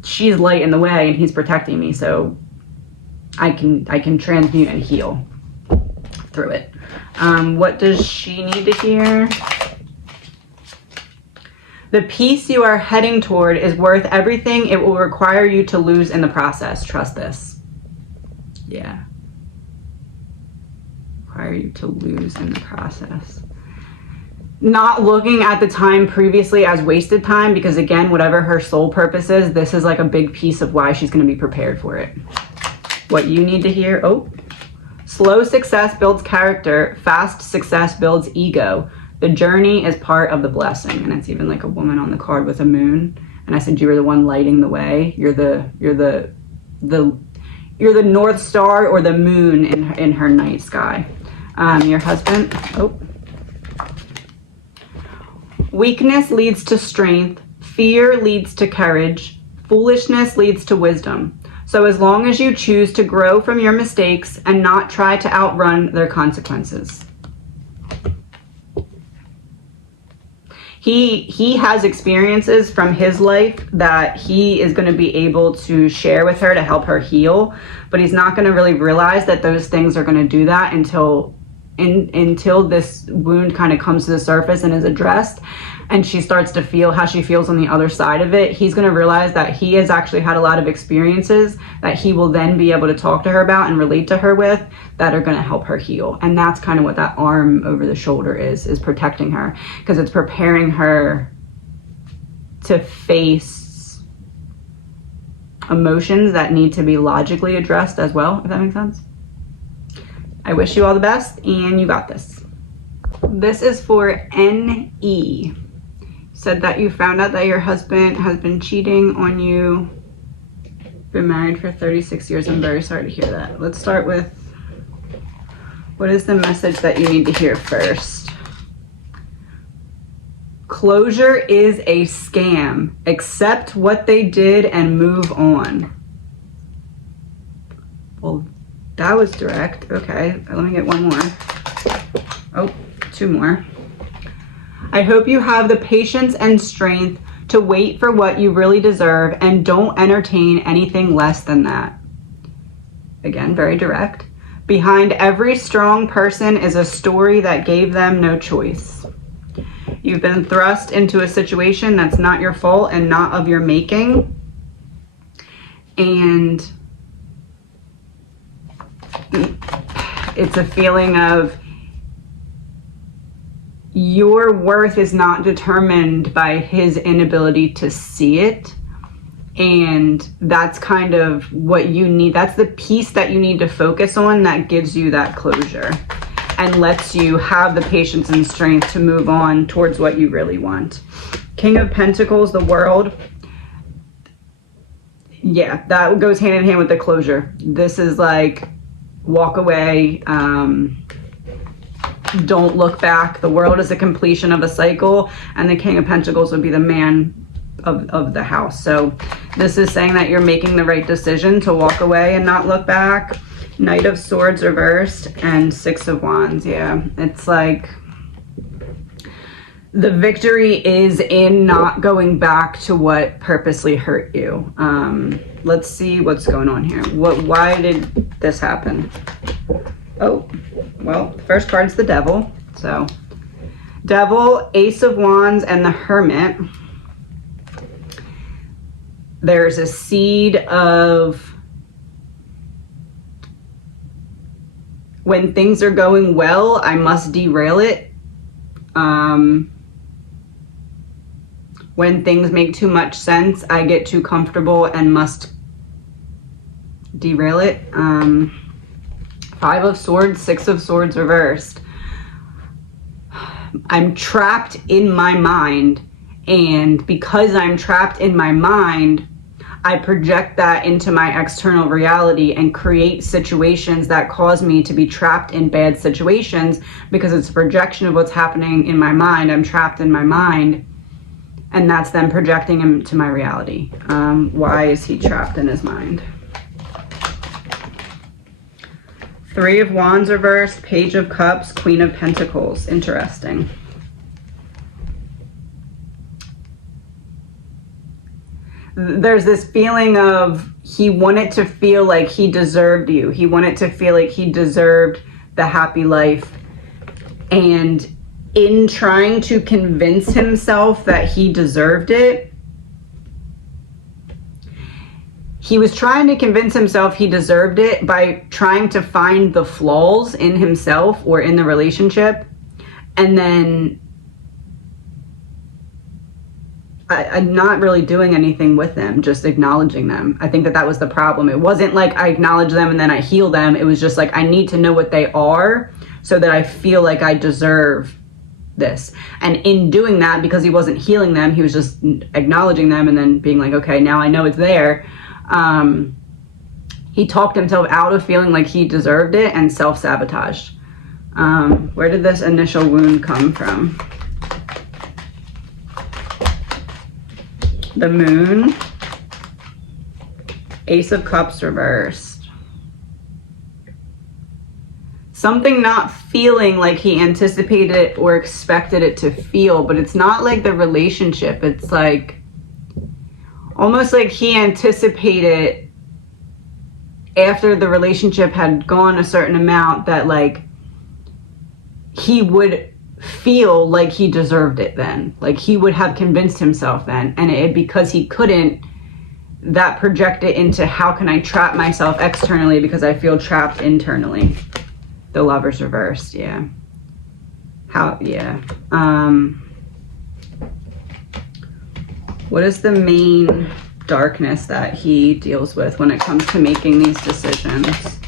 she's light in the way and he's protecting me, so I can transmute and heal through it. What does she need to hear? The peace you are heading toward is worth everything it will require you to lose in the process. Trust this. Yeah. Require you to lose in the process. Not looking at the time previously as wasted time, because again, whatever her soul purpose is, this is like a big piece of why she's going to be prepared for it. What you need to hear. Oh, slow success builds character. Fast success builds ego. The journey is part of the blessing. And it's even like a woman on the card with a moon. And I said, you were the one lighting the way. You're the North Star or the moon in her night sky. Your husband. Oh. Weakness leads to strength. Fear leads to courage. Foolishness leads to wisdom. So as long as you choose to grow from your mistakes and not try to outrun their consequences. He has experiences from his life that he is going to be able to share with her to help her heal, but he's not going to really realize that those things are going to do that until this wound kind of comes to the surface and is addressed, and she starts to feel how she feels on the other side of it. He's going to realize that he has actually had a lot of experiences that he will then be able to talk to her about and relate to her with that are going to help her heal. And that's kind of what that arm over the shoulder is protecting her, because it's preparing her to face emotions that need to be logically addressed as well, if that makes sense. I wish you all the best, and you got this. This is for N.E. Said that you found out that your husband has been cheating on you. Been married for 36 years. I'm very sorry to hear that. Let's start with, what is the message that you need to hear first? Closure is a scam. Accept what they did and move on. Well, that was direct. Okay, let me get one more. Oh, two more. I hope you have the patience and strength to wait for what you really deserve and don't entertain anything less than that. Again, very direct. Behind every strong person is a story that gave them no choice. You've been thrust into a situation that's not your fault and not of your making. And it's a feeling of your worth is not determined by his inability to see it. And that's kind of what you need. That's the piece that you need to focus on that gives you that closure and lets you have the patience and strength to move on towards what you really want. King of Pentacles, the World. Yeah, that goes hand in hand with the closure. This is like, walk away. Don't look back. The World is a completion of a cycle, and the King of Pentacles would be the man of the house. So this is saying that you're making the right decision to walk away and not look back. Knight of Swords reversed and Six of Wands. Yeah, it's like the victory is in not going back to what purposely hurt you. Let's see what's going on here. Why did this happen? Oh, well, the first card is the Devil. So Devil, Ace of Wands, and the Hermit. There's a seed of when things are going well, I must derail it. When things make too much sense, I get too comfortable and must derail it. Five of Swords, Six of Swords reversed. I'm trapped in my mind, and because I'm trapped in my mind, I project that into my external reality and create situations that cause me to be trapped in bad situations because it's a projection of what's happening in my mind. I'm trapped in my mind, and that's then projecting into my reality. Why is he trapped in his mind? Three of Wands reversed, Page of Cups, Queen of Pentacles. Interesting. There's this feeling of he wanted to feel like he deserved you. He wanted to feel like he deserved the happy life. And in trying to convince himself that he deserved it, he was trying to convince himself he deserved it by trying to find the flaws in himself or in the relationship, and then I'm not really doing anything with them, just acknowledging them. I think that was the problem. It wasn't like I acknowledge them and then I heal them. It was just like I need to know what they are so that I feel like I deserve this. And in doing that, because he wasn't healing them, he was just acknowledging them and then being like, okay, now I know it's there. He talked himself out of feeling like he deserved it and self-sabotaged. Where did this initial wound come from? The Moon, Ace of Cups reversed. Something not feeling like he anticipated it or expected it to feel, but it's not like the relationship. It's like almost like he anticipated after the relationship had gone a certain amount that like he would feel like he deserved it then. Like he would have convinced himself then. And because he couldn't, that projected into how can I trap myself externally because I feel trapped internally. The Lover's reversed, yeah. What is the main darkness that he deals with when it comes to making these decisions?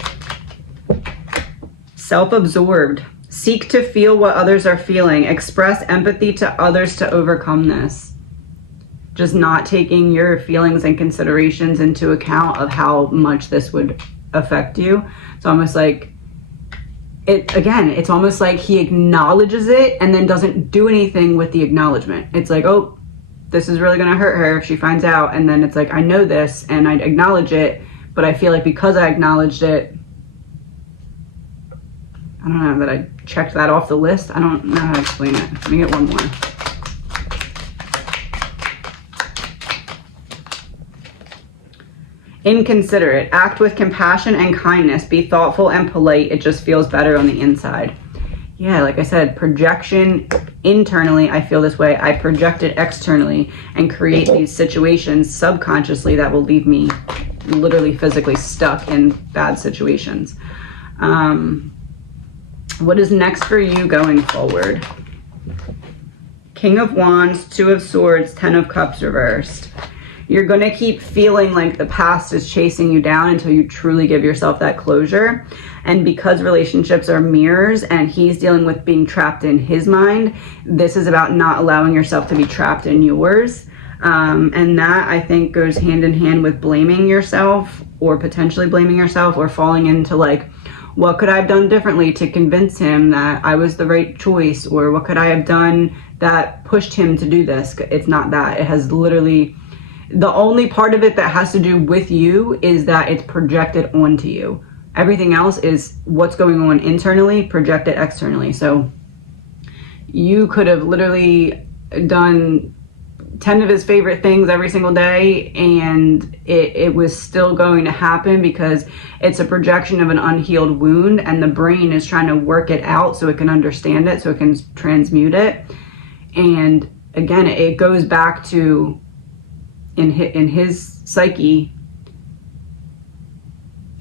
Self-absorbed. Seek to feel what others are feeling. Express empathy to others to overcome this. Just not taking your feelings and considerations into account of how much this would affect you. It's almost like, it's almost like he acknowledges it and then doesn't do anything with the acknowledgement. It's like, oh, this is really going to hurt her if she finds out. And then it's like, I know this and I acknowledge it, but I feel like because I acknowledged it, I don't know that I checked that off the list. I don't know how to explain it. Let me get one more. Inconsiderate. Act with compassion and kindness. Be thoughtful and polite. It just feels better on the inside. Yeah, like I said, projection internally, I feel this way. I project it externally and create these situations subconsciously that will leave me literally physically stuck in bad situations. What is next for you going forward? King of Wands, Two of Swords, Ten of Cups reversed. You're going to keep feeling like the past is chasing you down until you truly give yourself that closure. And because relationships are mirrors and he's dealing with being trapped in his mind, this is about not allowing yourself to be trapped in yours. And that, I think, goes hand in hand with blaming yourself, or potentially blaming yourself, or falling into like, what could I have done differently to convince him that I was the right choice? Or what could I have done that pushed him to do this? It's not that. It has literally, the only part of it that has to do with you is that it's projected onto you. Everything else is what's going on internally, projected externally. So you could have literally done 10 of his favorite things every single day, and it was still going to happen because it's a projection of an unhealed wound, and the brain is trying to work it out so it can understand it, so it can transmute it. And again, it goes back to, in his psyche,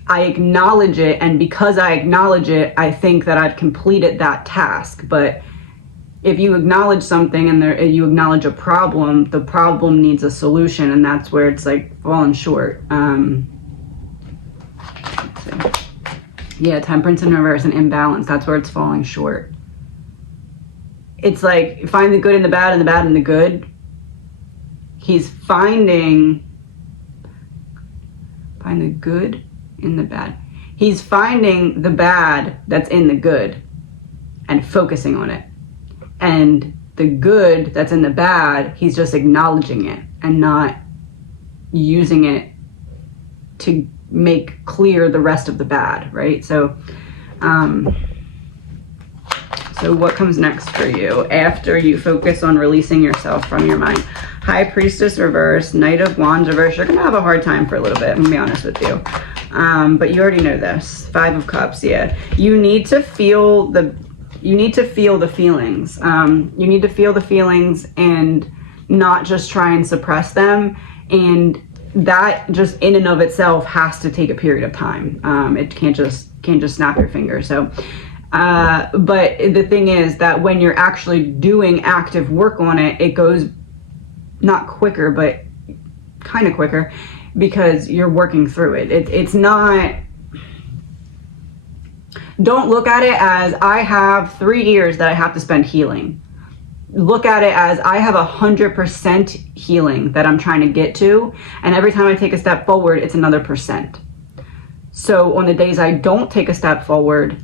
I acknowledge it, and because I acknowledge it, I think that I've completed that task. But if you acknowledge something and you acknowledge a problem, the problem needs a solution, and that's where it's like falling short. Let's see. Yeah, Temperance in reverse and imbalance. That's where it's falling short. It's like, find the good in the bad and the bad in the good. He's find the good in the bad. He's finding the bad that's in the good and focusing on it. And the good that's in the bad, he's just acknowledging it and not using it to make clear the rest of the bad, right? So what comes next for you after you focus on releasing yourself from your mind? High Priestess reverse, Knight of Wands reverse. You're gonna have a hard time for a little bit, I'm gonna be honest with you. But you already know this. Five of Cups, yeah. You need to feel the feelings. You need to feel the feelings and not just try and suppress them. And that just in and of itself has to take a period of time. It can't just snap your fingers. So, but the thing is that when you're actually doing active work on it, it goes not quicker, but kind of quicker because you're working through it. It's not. Don't look at it as I have 3 years that I have to spend healing. Look at it as I have 100% healing that I'm trying to get to. And every time I take a step forward, it's another percent. So on the days I don't take a step forward,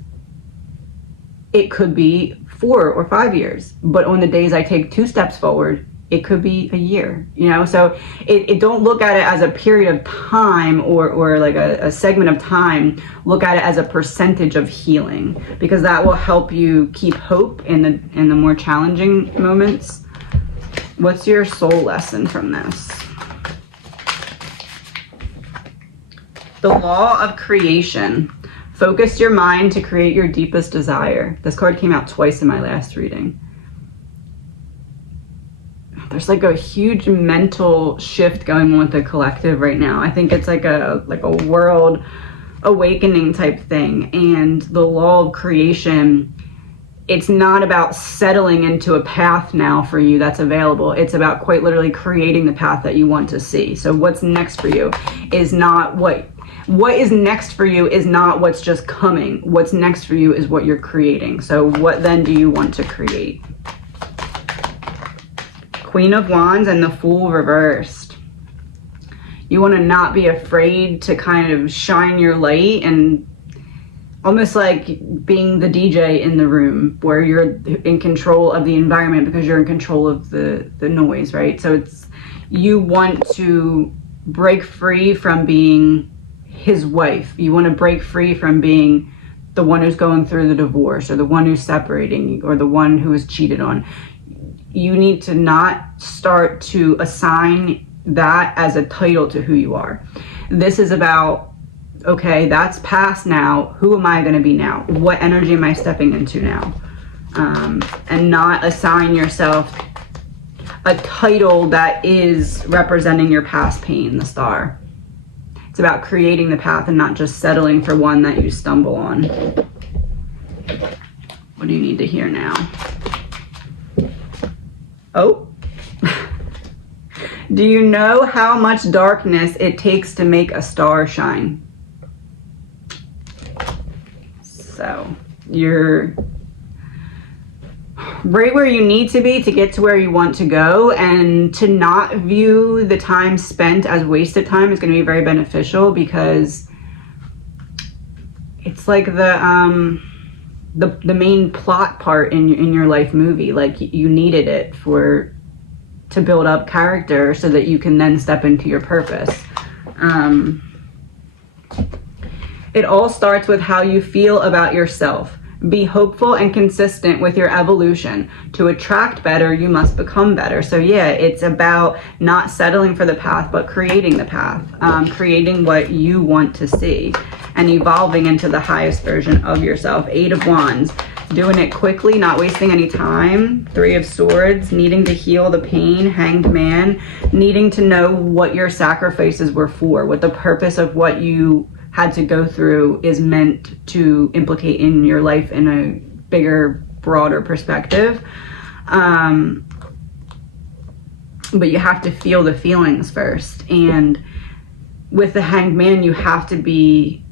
it could be 4 or 5 years. But on the days I take 2 steps forward, it could be a year, you know? So it don't look at it as a period of time or like a segment of time. Look at it as a percentage of healing, because that will help you keep hope in the more challenging moments. What's your soul lesson from this? The law of creation. Focus your mind to create your deepest desire. This card came out twice in my last reading. There's like a huge mental shift going on with the collective right now. I think it's like a world awakening type thing. And the law of creation, it's not about settling into a path now for you that's available. It's about quite literally creating the path that you want to see. So what's next for you is not what is next for you is not what's just coming. What's next for you is what you're creating. So what then do you want to create? Queen of Wands and the Fool reversed. You want to not be afraid to kind of shine your light, and almost like being the DJ in the room where you're in control of the environment because you're in control of the noise, right? So it's, you want to break free from being his wife. You want to break free from being the one who's going through the divorce, or the one who's separating, or the one who is cheated on. You need to not start to assign that as a title to who you are. This is about, okay, that's past now. Who am I going to be now? What energy am I stepping into now? And not assign yourself a title that is representing your past pain, the Star. It's about creating the path and not just settling for one that you stumble on. What do you need to hear now? Oh. Do you know how much darkness it takes to make a star shine? So you're right where you need to be to get to where you want to go, and to not view the time spent as wasted time is going to be very beneficial, because it's like the main plot part in your life movie. Like, you needed it to build up character so that you can then step into your purpose. It all starts with how you feel about yourself. Be hopeful and consistent with your evolution. To attract better, you must become better. So yeah, it's about not settling for the path, but creating the path, creating what you want to see, and evolving into the highest version of yourself. 8 of Wands, doing it quickly, not wasting any time. 3 of Swords, needing to heal the pain. Hanged Man, needing to know what your sacrifices were for, what the purpose of what you had to go through is meant to implicate in your life in a bigger, broader perspective. But you have to feel the feelings first. And with the Hanged Man, you have to be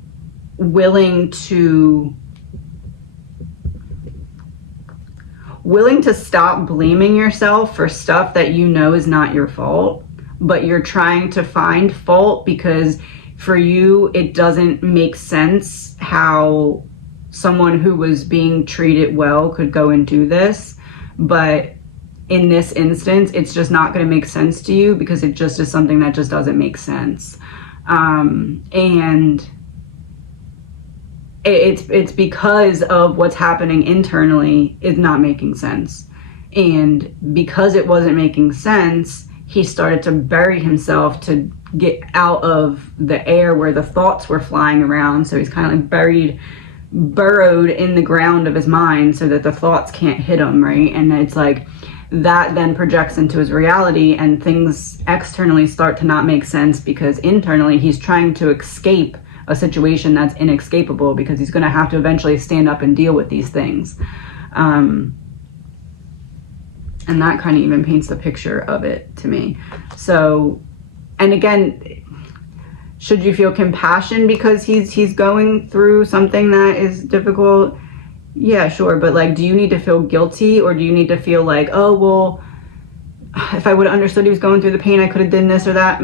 willing to stop blaming yourself for stuff that you know is not your fault, but you're trying to find fault because for you, it doesn't make sense how someone who was being treated well could go and do this. But in this instance, it's just not going to make sense to you because it just is something that just doesn't make sense. And it's because of what's happening internally is not making sense. And because it wasn't making sense, he started to bury himself to get out of the air where the thoughts were flying around. So he's kind of like burrowed in the ground of his mind so that the thoughts can't hit him, right? And it's like that then projects into his reality, and things externally start to not make sense because internally he's trying to escape a situation that's inescapable, because he's going to have to eventually stand up and deal with these things. And that kind of even paints the picture of it to me. So, and again, should you feel compassion because he's going through something that is difficult? Yeah, sure. But like, do you need to feel guilty, or do you need to feel like, oh, well, if I would have understood he was going through the pain, I could have done this or that?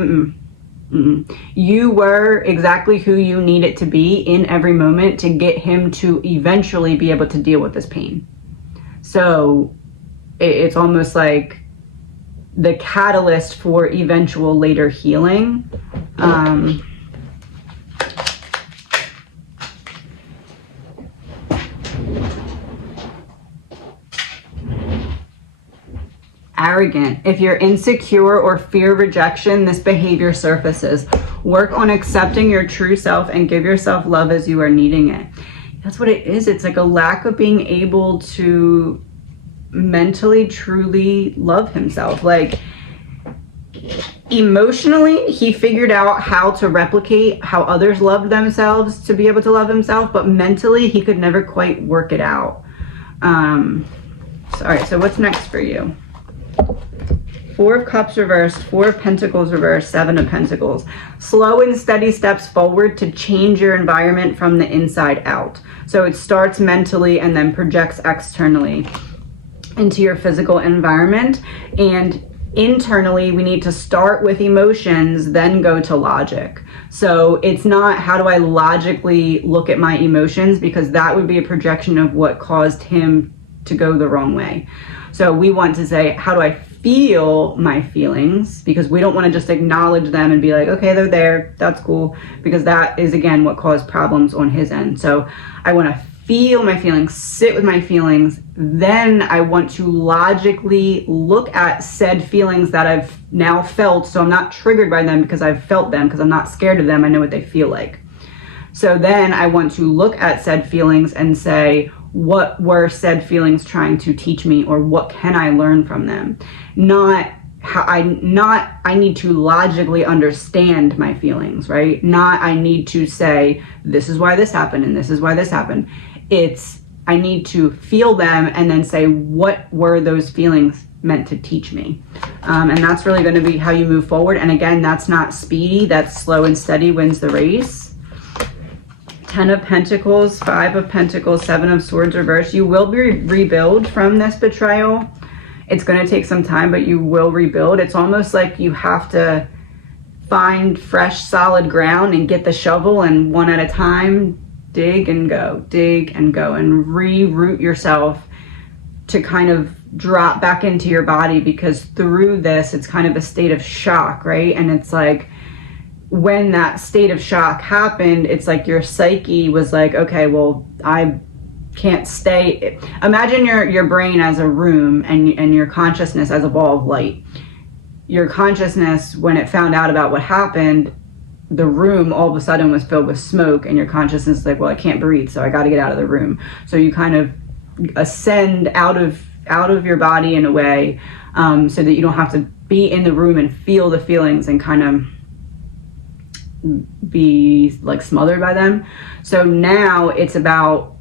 You were exactly who you needed to be in every moment to get him to eventually be able to deal with this pain. So it's almost like the catalyst for eventual later healing. Arrogant. If you're insecure or fear rejection, this behavior surfaces. Work on accepting your true self and give yourself love as you are needing it. That's what it is. It's like a lack of being able to mentally truly love himself. Like, emotionally, he figured out how to replicate how others loved themselves to be able to love himself, but mentally he could never quite work it out. All right, so what's next for you? 4 of Cups reversed, 4 of Pentacles reversed, 7 of Pentacles. Slow and steady steps forward to change your environment from the inside out. So it starts mentally and then projects externally into your physical environment. And internally, we need to start with emotions, then go to logic. So it's not how do I logically look at my emotions, because that would be a projection of what caused him to go the wrong way. So we want to say, how do I feel my feelings? Because we don't want to just acknowledge them and be like, okay, they're there, that's cool, because that is, again, what caused problems on his end. So I want to feel my feelings, sit with my feelings, then I want to logically look at said feelings that I've now felt, so I'm not triggered by them because I've felt them, because I'm not scared of them, I know what they feel like. So then I want to look at said feelings and say, what were said feelings trying to teach me, or what can I learn from them? Not I need to logically understand my feelings, right? Not I need to say, this is why this happened and this is why this happened. It's, I need to feel them and then say, what were those feelings meant to teach me? And that's really going to be how you move forward. And again, that's not speedy, that's slow and steady wins the race. 10 of Pentacles, 5 of Pentacles, 7 of Swords reversed. You will be rebuild from this betrayal. It's going to take some time, but you will rebuild. It's almost like you have to find fresh, solid ground and get the shovel and one at a time, dig and go, and reroot yourself to kind of drop back into your body, because through this, it's kind of a state of shock, right? And it's like, when that state of shock happened, it's like your psyche was like, okay, well, I can't stay. Imagine your brain as a room and your consciousness as a ball of light. Your consciousness, when it found out about what happened, the room all of a sudden was filled with smoke, and your consciousness is like, well, I can't breathe, so I got to get out of the room. So you kind of ascend out of your body in a way, so that you don't have to be in the room and feel the feelings and kind of be like smothered by them. So now it's about,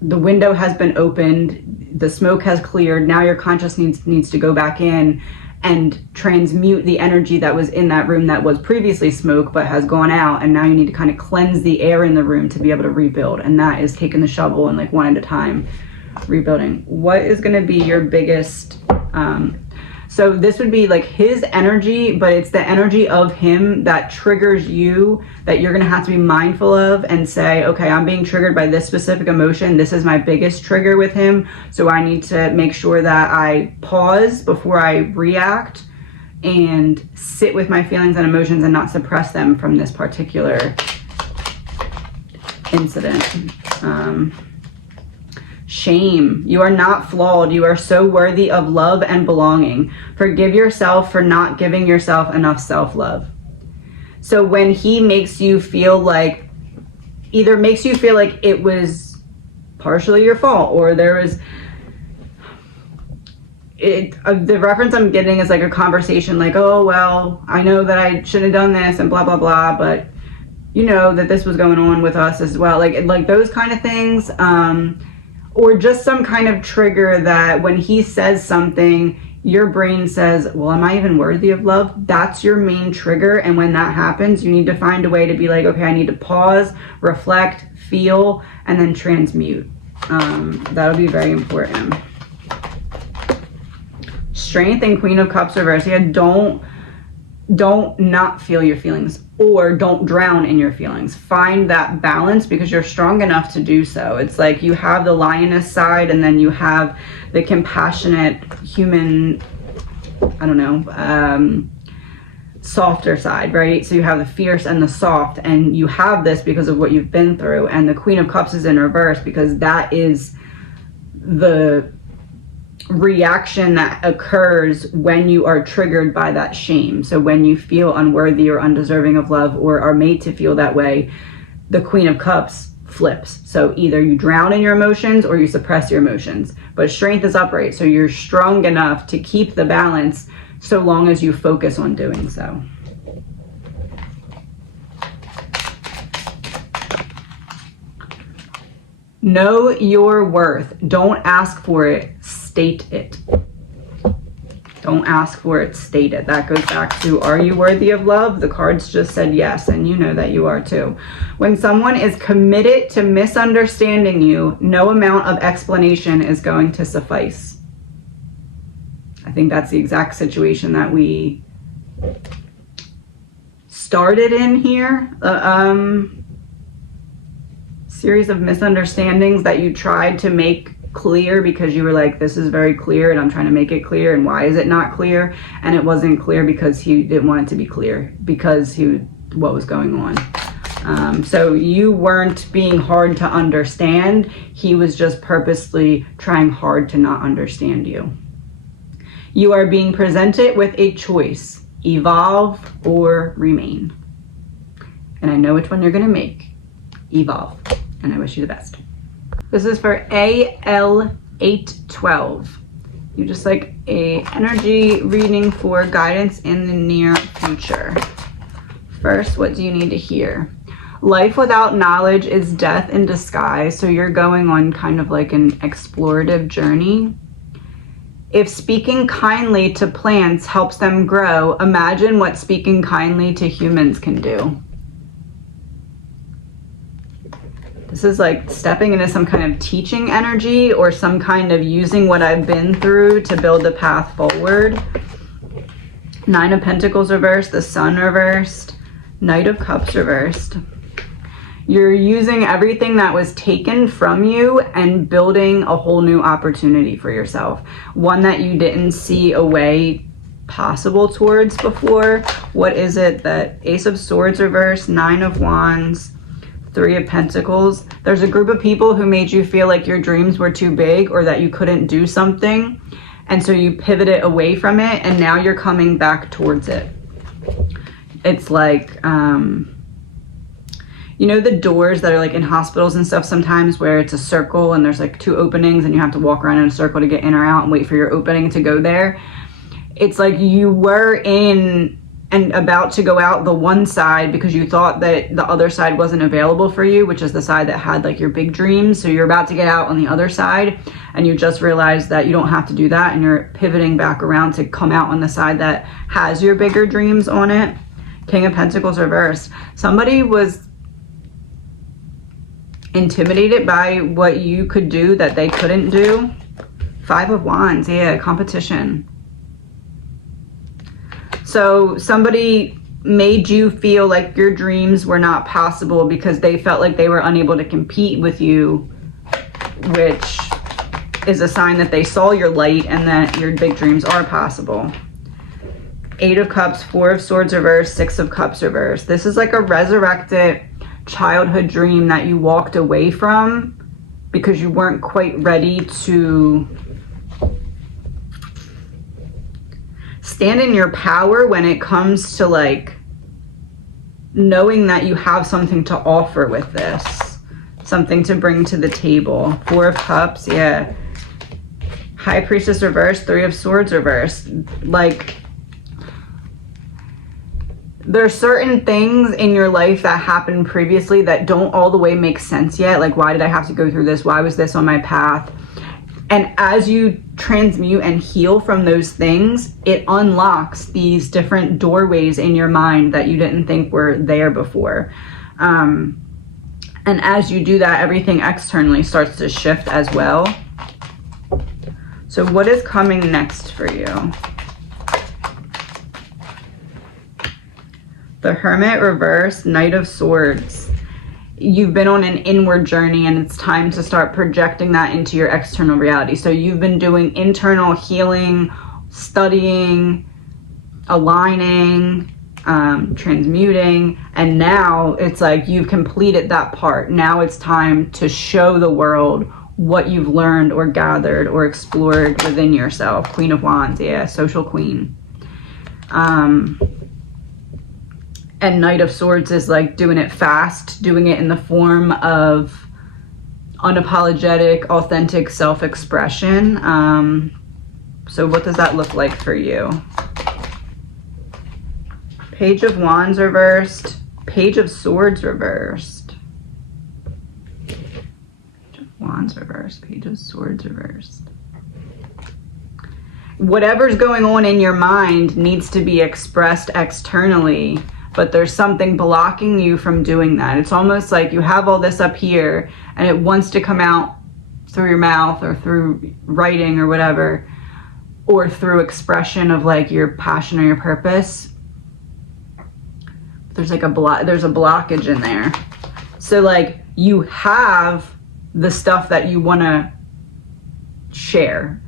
the window has been opened, the smoke has cleared, now your consciousness needs to go back in and transmute the energy that was in that room that was previously smoke but has gone out, and now you need to kind of cleanse the air in the room to be able to rebuild, and that is taking the shovel and like one at a time rebuilding. What is going to be your biggest so this would be like his energy, but it's the energy of him that triggers you, that you're going to have to be mindful of and say, okay, I'm being triggered by this specific emotion. This is my biggest trigger with him. So I need to make sure that I pause before I react and sit with my feelings and emotions and not suppress them from this particular incident. Shame. You are not flawed. You are so worthy of love and belonging. Forgive yourself for not giving yourself enough self-love. So when he makes you feel like, either makes you feel like it was partially your fault, or there was, the reference I'm getting is like a conversation like, oh, well, I know that I should have done this and blah, blah, blah, but you know that this was going on with us as well. Like those kind of things. Or just some kind of trigger that when he says something, your brain says, well, am I even worthy of love? That's your main trigger. And when that happens, you need to find a way to be like, okay, I need to pause, reflect, feel, and then transmute. That'll be very important. Strength and Queen of Cups reversed. Yeah, don't not feel your feelings, or don't drown in your feelings. Find that balance, because you're strong enough to do so. It's like you have the lioness side, and then you have the compassionate human, I don't know, softer side, right? So you have the fierce and the soft, and you have this because of what you've been through. And the Queen of Cups is in reverse, because that is the reaction that occurs when you are triggered by that shame. So when you feel unworthy or undeserving of love, or are made to feel that way, the Queen of Cups flips. So either you drown in your emotions or you suppress your emotions. But strength is upright, so you're strong enough to keep the balance so long as you focus on doing so. Know your worth. Don't ask for it, state it. Don't ask for it, state it. That goes back to, are you worthy of love? The cards just said yes, and you know that you are too. When someone is committed to misunderstanding you, no amount of explanation is going to suffice. I think that's the exact situation that we started in here. Series of misunderstandings that you tried to make clear, because you were like, this is very clear and I'm trying to make it clear, and why is it not clear? And it wasn't clear because he didn't want it to be clear, because what was going on. So you weren't being hard to understand. He was just purposely trying hard to not understand you. You are being presented with a choice: evolve or remain. And I know which one you're going to make. Evolve. And I wish you the best. This is for AL812. You just like a energy reading for guidance in the near future. First, what do you need to hear? Life without knowledge is death in disguise. So you're going on kind of like an explorative journey. If speaking kindly to plants helps them grow, imagine what speaking kindly to humans can do. This is like stepping into some kind of teaching energy or some kind of using what I've been through to build the path forward. 9 of Pentacles reversed, the Sun reversed, Knight of Cups reversed. You're using everything that was taken from you and building a whole new opportunity for yourself. One that you didn't see a way possible towards before. What is it? That Ace of Swords reversed, 9 of Wands, 3 of Pentacles. There's a group of people who made you feel like your dreams were too big or that you couldn't do something. And so you pivoted away from it and now you're coming back towards it. It's like, you know the doors that are like in hospitals and stuff sometimes where it's a circle and there's like 2 openings and you have to walk around in a circle to get in or out and wait for your opening to go there. It's like you were in and about to go out the one side because you thought that the other side wasn't available for you, which is the side that had like your big dreams. So you're about to get out on the other side and you just realized that you don't have to do that and you're pivoting back around to come out on the side that has your bigger dreams on it. King of Pentacles reversed. Somebody was intimidated by what you could do that they couldn't do. 5 of Wands, yeah, competition. So somebody made you feel like your dreams were not possible because they felt like they were unable to compete with you, which is a sign that they saw your light and that your big dreams are possible. 8 of Cups, 4 of Swords reversed, 6 of Cups reversed. This is like a resurrected childhood dream that you walked away from because you weren't quite ready to stand in your power when it comes to like knowing that you have something to offer with this, something to bring to the table. 4 of Cups, yeah. High Priestess reversed, 3 of Swords reversed. Like, there's certain things in your life that happened previously that don't all the way make sense yet. Like, why did I have to go through this? Why was this on my path? And as you transmute and heal from those things, it unlocks these different doorways in your mind that you didn't think were there before. And as you do that, everything externally starts to shift as well. So what is coming next for you? The Hermit reversed, Knight of Swords. You've been on an inward journey and it's time to start projecting that into your external reality. So you've been doing internal healing, studying, aligning, transmuting, and now it's like you've completed that part. Now it's time to show the world what you've learned or gathered or explored within yourself. Queen of Wands, yeah, social queen. And Knight of Swords is like doing it fast, doing it in the form of unapologetic, authentic self-expression. So what does that look like for you? Page of Wands reversed, Page of Swords reversed. Page of Wands reversed, Page of Swords reversed. Whatever's going on in your mind needs to be expressed externally, but there's something blocking you from doing that. It's almost like you have all this up here and it wants to come out through your mouth or through writing or whatever, or through expression of like your passion or your purpose. There's like there's a blockage in there. So like you have the stuff that you want to share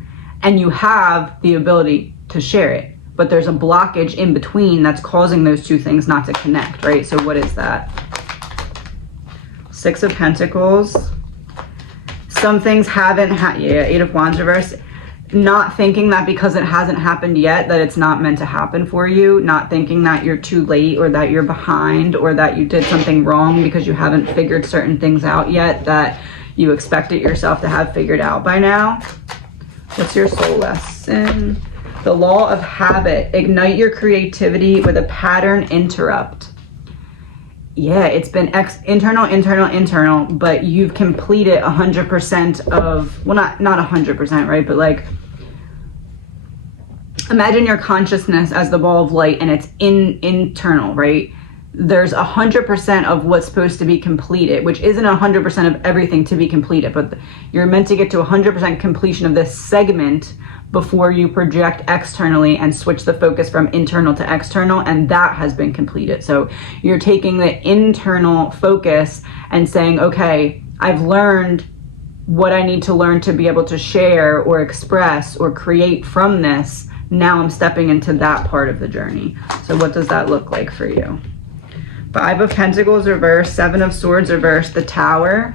and you have the ability to share it, but there's a blockage in between that's causing those two things not to connect, right? So what is that? 6 of Pentacles. Some things haven't yeah, 8 of Wands reversed. Not thinking that because it hasn't happened yet that it's not meant to happen for you. Not thinking that you're too late or that you're behind or that you did something wrong because you haven't figured certain things out yet that you expected yourself to have figured out by now. What's your soul lesson? The law of habit. Ignite your creativity with a pattern interrupt. Yeah, it's been internal, but you've completed 100% of, well, not 100%, right? But like, imagine your consciousness as the ball of light and it's internal, right? There's 100% of what's supposed to be completed, which isn't 100% of everything to be completed, but you're meant to get to 100% completion of this segment before you project externally and switch the focus from internal to external, and that has been completed. So you're taking the internal focus and saying, okay, I've learned what I need to learn to be able to share or express or create from this. Now I'm stepping into that part of the journey. So what does that look like for you? 5 of Pentacles reversed, 7 of Swords reversed, the Tower.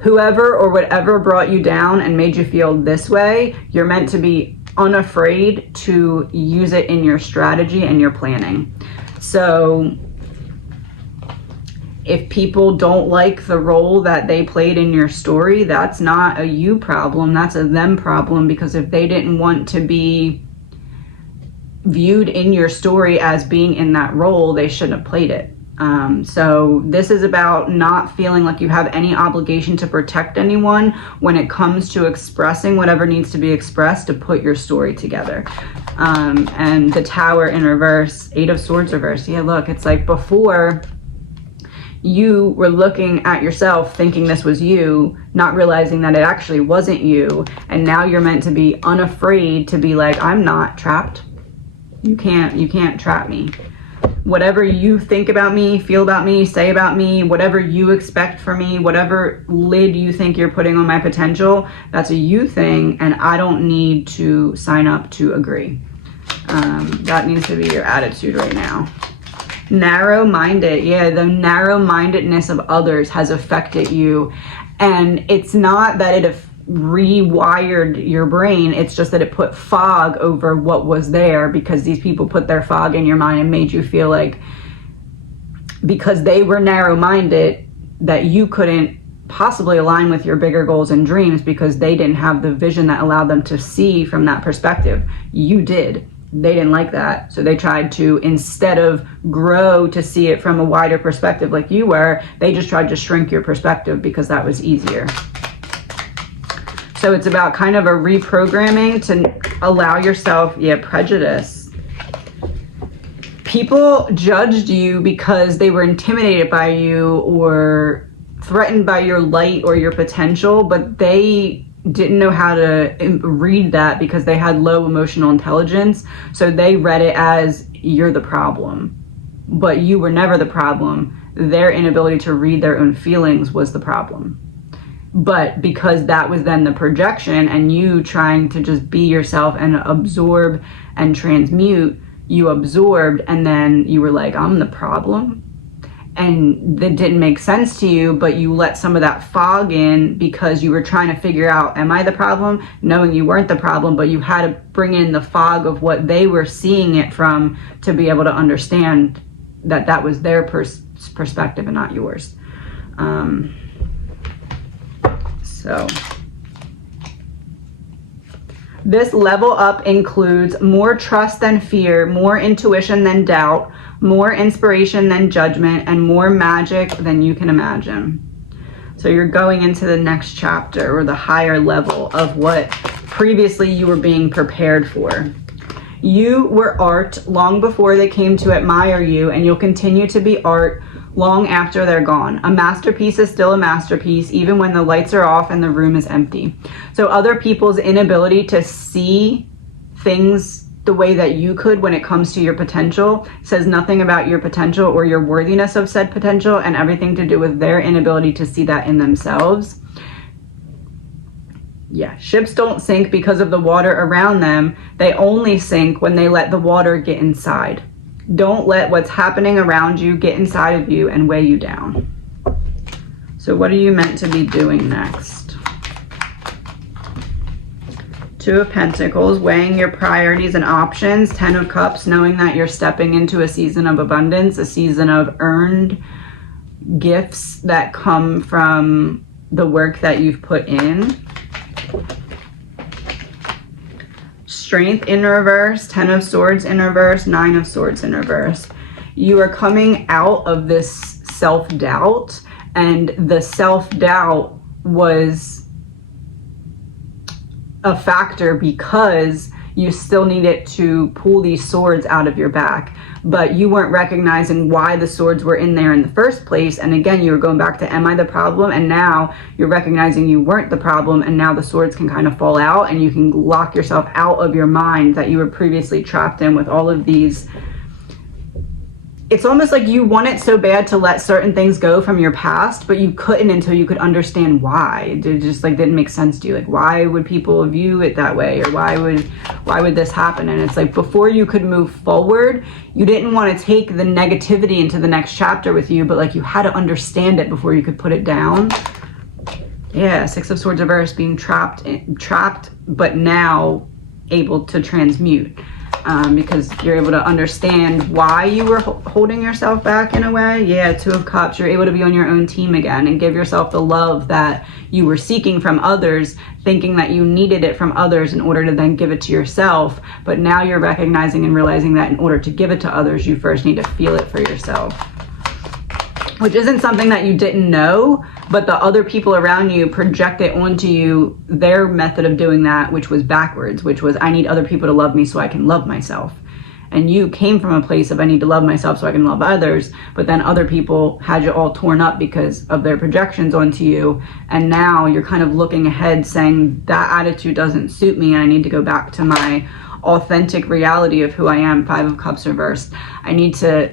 Whoever or whatever brought you down and made you feel this way, you're meant to be unafraid to use it in your strategy and your planning. So if people don't like the role that they played in your story, that's not a you problem, that's a them problem, because if they didn't want to be viewed in your story as being in that role, they shouldn't have played it. So this is about not feeling like you have any obligation to protect anyone when it comes to expressing whatever needs to be expressed to put your story together. And the Tower in reverse, 8 of Swords reverse. Yeah, look, it's like before you were looking at yourself thinking this was you, not realizing that it actually wasn't you. And now you're meant to be unafraid to be like, I'm not trapped. You can't trap me. Whatever you think about me, feel about me, say about me, whatever you expect from me, whatever lid you think you're putting on my potential, that's a you thing, and I don't need to sign up to agree. That needs to be your attitude right now. Narrow-minded. Yeah, the narrow-mindedness of others has affected you, and it's not that it rewired your brain, it's just that it put fog over what was there, because these people put their fog in your mind and made you feel like because they were narrow-minded that you couldn't possibly align with your bigger goals and dreams because they didn't have the vision that allowed them to see from that perspective. You did. They didn't like that, so they tried to, instead of grow to see it from a wider perspective like you were, they just tried to shrink your perspective because that was easier. So it's about kind of a reprogramming to allow yourself, prejudice. People judged you because they were intimidated by you or threatened by your light or your potential, but they didn't know how to read that because they had low emotional intelligence. So they read it as you're the problem, but you were never the problem. Their inability to read their own feelings was the problem. But because that was then the projection and you trying to just be yourself and absorb and transmute, you absorbed and then you were like, I'm the problem. And that didn't make sense to you, but you let some of that fog in because you were trying to figure out, am I the problem? Knowing you weren't the problem, but you had to bring in the fog of what they were seeing it from to be able to understand that that was their perspective and not yours. So this level up includes more trust than fear, more intuition than doubt, more inspiration than judgment, and more magic than you can imagine. So you're going into the next chapter, or the higher level of what previously you were being prepared for. You were art long before they came to admire you, and you'll continue to be art long after they're gone. A masterpiece is still a masterpiece, even when the lights are off and the room is empty. So other people's inability to see things the way that you could when it comes to your potential says nothing about your potential or your worthiness of said potential, and everything to do with their inability to see that in themselves. Yeah, ships don't sink because of the water around them. They only sink when they let the water get inside. Don't let what's happening around you get inside of you and weigh you down. So what are you meant to be doing next? 2 of Pentacles, weighing your priorities and options. 10 of Cups, knowing that you're stepping into a season of abundance, a season of earned gifts that come from the work that you've put in. Strength in reverse, 10 of Swords in reverse, 9 of Swords in reverse. You are coming out of this self-doubt, and the self-doubt was a factor because you still needed to pull these swords out of your back, but you weren't recognizing why the swords were in there in the first place. And again, you were going back to, am I the problem? And now you're recognizing you weren't the problem, and now the swords can kind of fall out, and you can lock yourself out of your mind that you were previously trapped in with all of these. It's almost like you wanted so bad to let certain things go from your past, but you couldn't until you could understand why. It just like didn't make sense to you. Like, why would people view it that way? Or why would this happen? And it's like, before you could move forward, you didn't want to take the negativity into the next chapter with you, but like you had to understand it before you could put it down. Yeah, 6 of Swords reverse, being trapped, but now able to transmute. Because you're able to understand why you were holding yourself back in a way. Yeah, 2 of Cups, you're able to be on your own team again and give yourself the love that you were seeking from others, thinking that you needed it from others in order to then give it to yourself. But now you're recognizing and realizing that in order to give it to others, you first need to feel it for yourself. Which isn't something that you didn't know, but the other people around you projected onto you their method of doing that, which was backwards, which was, I need other people to love me so I can love myself. And you came from a place of, I need to love myself so I can love others, but then other people had you all torn up because of their projections onto you. And now you're kind of looking ahead saying, that attitude doesn't suit me, and I need to go back to my authentic reality of who I am. 5 of Cups reversed. I need to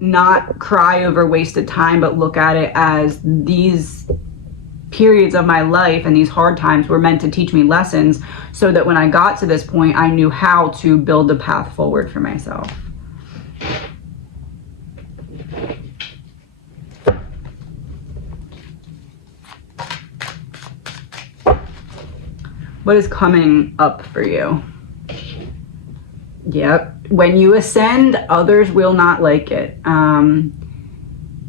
not cry over wasted time, but look at it as these periods of my life and these hard times were meant to teach me lessons, so that when I got to this point, I knew how to build a path forward for myself. What is coming up for you? Yep. When you ascend, others will not like it.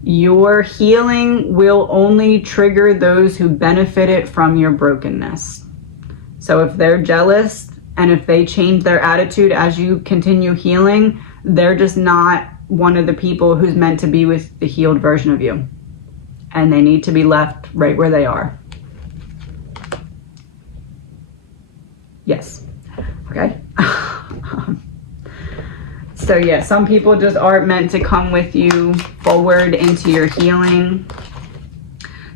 Your healing will only trigger those who benefited from your brokenness. So if they're jealous and if they change their attitude as you continue healing, they're just not one of the people who's meant to be with the healed version of you. And they need to be left right where they are. Yes. Okay. So yeah, some people just aren't meant to come with you forward into your healing.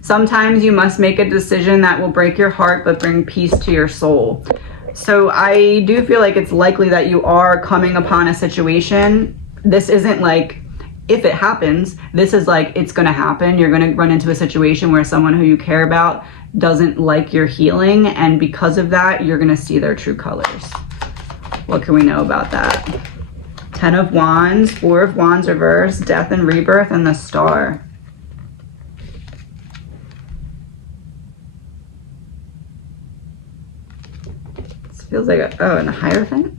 Sometimes you must make a decision that will break your heart but bring peace to your soul. So I do feel like it's likely that you are coming upon a situation. This isn't like, if it happens, this is like, it's going to happen. You're going to run into a situation where someone who you care about doesn't like your healing, and because of that, you're going to see their true colors. What can we know about that? 10 of Wands, 4 of Wands reverse, Death and Rebirth, and the Star. This feels like and the Hierophant.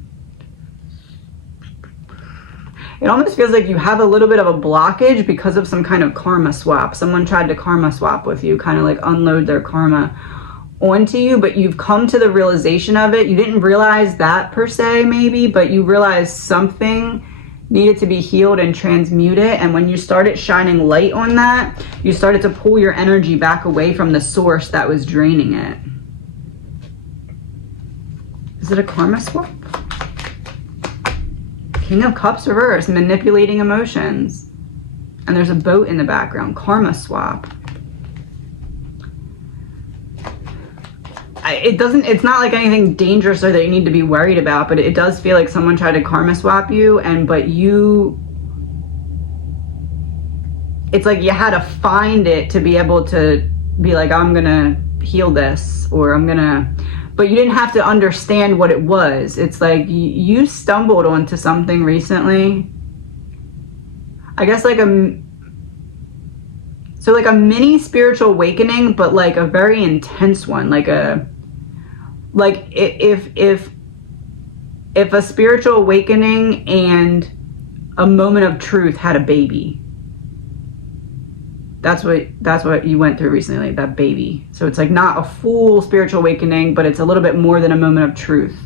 It almost feels like you have a little bit of a blockage because of some kind of karma swap. Someone tried to karma swap with you, kind of like unload their karma onto you, but you've come to the realization of it. You didn't realize that per se, maybe, but you realized something needed to be healed and transmuted. And when you started shining light on that, you started to pull your energy back away from the source that was draining it. Is it a karma swap? King of Cups reverse, manipulating emotions. And there's a boat in the background. Karma swap. It's not like anything dangerous or that you need to be worried about, but it does feel like someone tried to karma swap you, but it's like you had to find it to be able to be like, I'm gonna heal this, or but you didn't have to understand what it was. It's like you stumbled onto something recently. I guess like a mini spiritual awakening, but like a very intense one, if a spiritual awakening and a moment of truth had a baby. That's what you went through recently, like that baby. So it's like not a full spiritual awakening, but it's a little bit more than a moment of truth.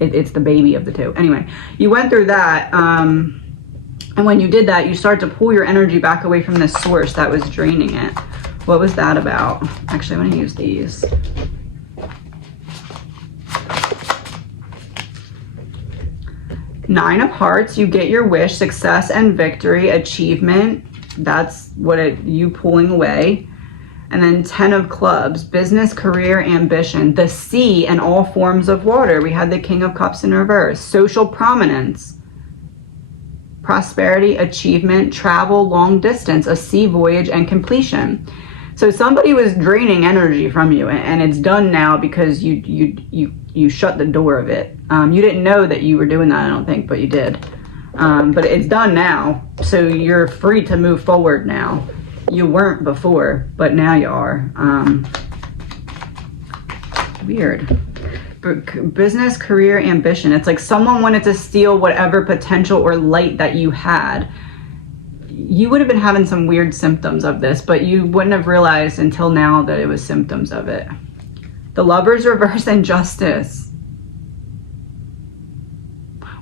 it's the baby of the two. Anyway, you went through that, and when you did that, you start to pull your energy back away from this source that was draining it. What was that about? Actually, I'm going to use these. Nine of Hearts, you get your wish, success and victory, achievement. That's what you pulling away. And then 10 of Clubs, business, career, ambition, the sea and all forms of water. We had the King of Cups in reverse, social prominence, prosperity, achievement, travel, long distance, a sea voyage, and completion. So somebody was draining energy from you, and it's done now because you shut the door of it. You didn't know that you were doing that, I don't think, but you did. But it's done now, so you're free to move forward now. You weren't before, but now you are. Weird. Business, career, ambition. It's like someone wanted to steal whatever potential or light that you had. You would have been having some weird symptoms of this, but you wouldn't have realized until now that it was symptoms of it. The Lovers reverse and Justice.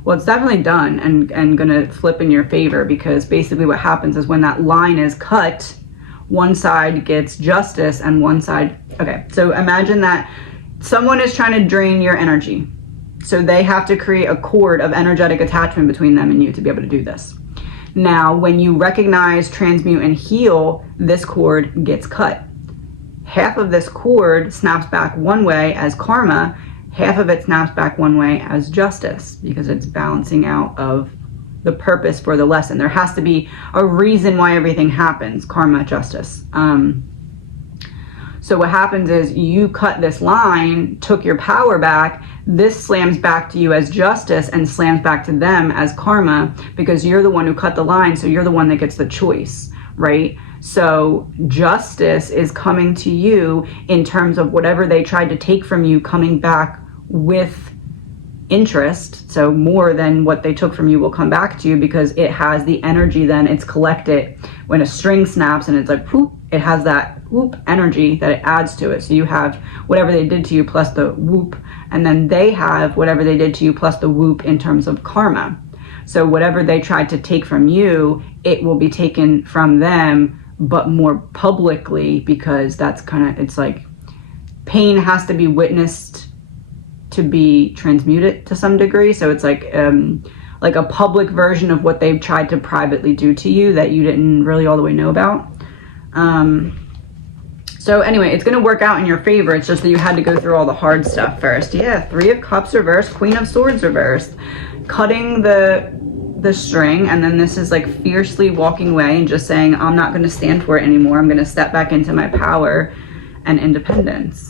Well, it's definitely done and gonna flip in your favor, because basically what happens is when that line is cut, one side gets justice and one side, okay, so imagine that someone is trying to drain your energy. So they have to create a cord of energetic attachment between them and you to be able to do this. Now, when you recognize, transmute, and heal, this cord gets cut. Half of this cord snaps back one way as karma, half of it snaps back one way as justice, because it's balancing out of the purpose for the lesson. There has to be a reason why everything happens, karma, justice. So what happens is you cut this line, took your power back, this slams back to you as justice and slams back to them as karma, because you're the one who cut the line, so you're the one that gets the choice, right? So justice is coming to you in terms of whatever they tried to take from you, coming back with interest. So more than what they took from you will come back to you, because it has the energy, then it's collected. When a string snaps and it's like whoop, it has that whoop energy that it adds to it. So you have whatever they did to you plus the whoop, and then they have whatever they did to you plus the whoop in terms of karma. So whatever they tried to take from you, it will be taken from them, but more publicly, because that's kind of, it's like pain has to be witnessed to be transmuted to some degree. So it's like a public version of what they've tried to privately do to you that you didn't really all the way know about. So anyway, it's going to work out in your favor. It's just that you had to go through all the hard stuff first. Yeah, 3 of Cups reversed, Queen of Swords reversed, cutting the string, and then this is like fiercely walking away and just saying, I'm not going to stand for it anymore. I'm going to step back into my power and independence.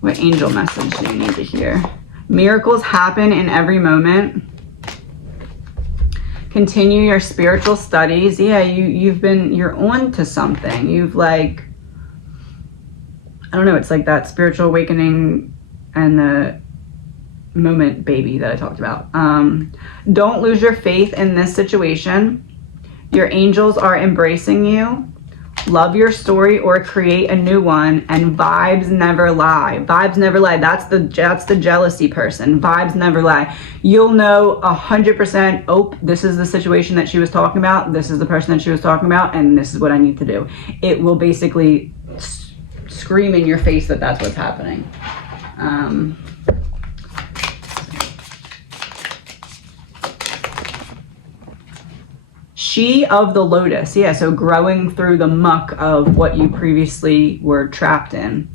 What angel message do you need to hear? Miracles happen in every moment. Continue your spiritual studies. Yeah, you're on to something. You've like, I don't know, it's like that spiritual awakening and the moment baby that I talked about. Don't lose your faith in this situation. Your angels are embracing you. Love your story or create a new one, and vibes never lie. Vibes never lie. That's the jealousy person. Vibes never lie. You'll know 100%, oh, this is the situation that she was talking about. This is the person that she was talking about, and this is what I need to do. It will basically scream in your face that that's what's happening. She of the Lotus. Yeah, so growing through the muck of what you previously were trapped in.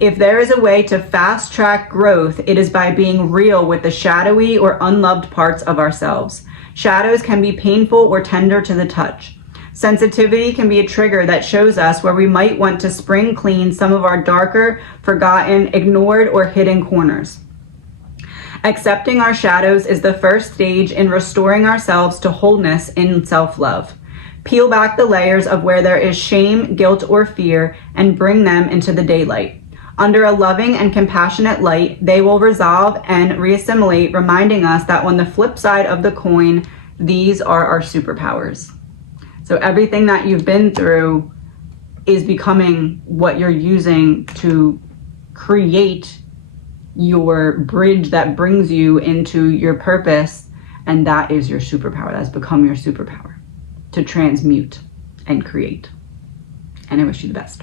If there is a way to fast track growth, it is by being real with the shadowy or unloved parts of ourselves. Shadows can be painful or tender to the touch. Sensitivity can be a trigger that shows us where we might want to spring clean some of our darker, forgotten, ignored, or hidden corners. Accepting our shadows is the first stage in restoring ourselves to wholeness in self-love. Peel back the layers of where there is shame, guilt, or fear, and bring them into the daylight. Under a loving and compassionate light, they will resolve and reassimilate, reminding us that on the flip side of the coin, these are our superpowers. So everything that you've been through is becoming what you're using to create your bridge that brings you into your purpose. And that is your superpower. That's become your superpower, to transmute and create. And I wish you the best.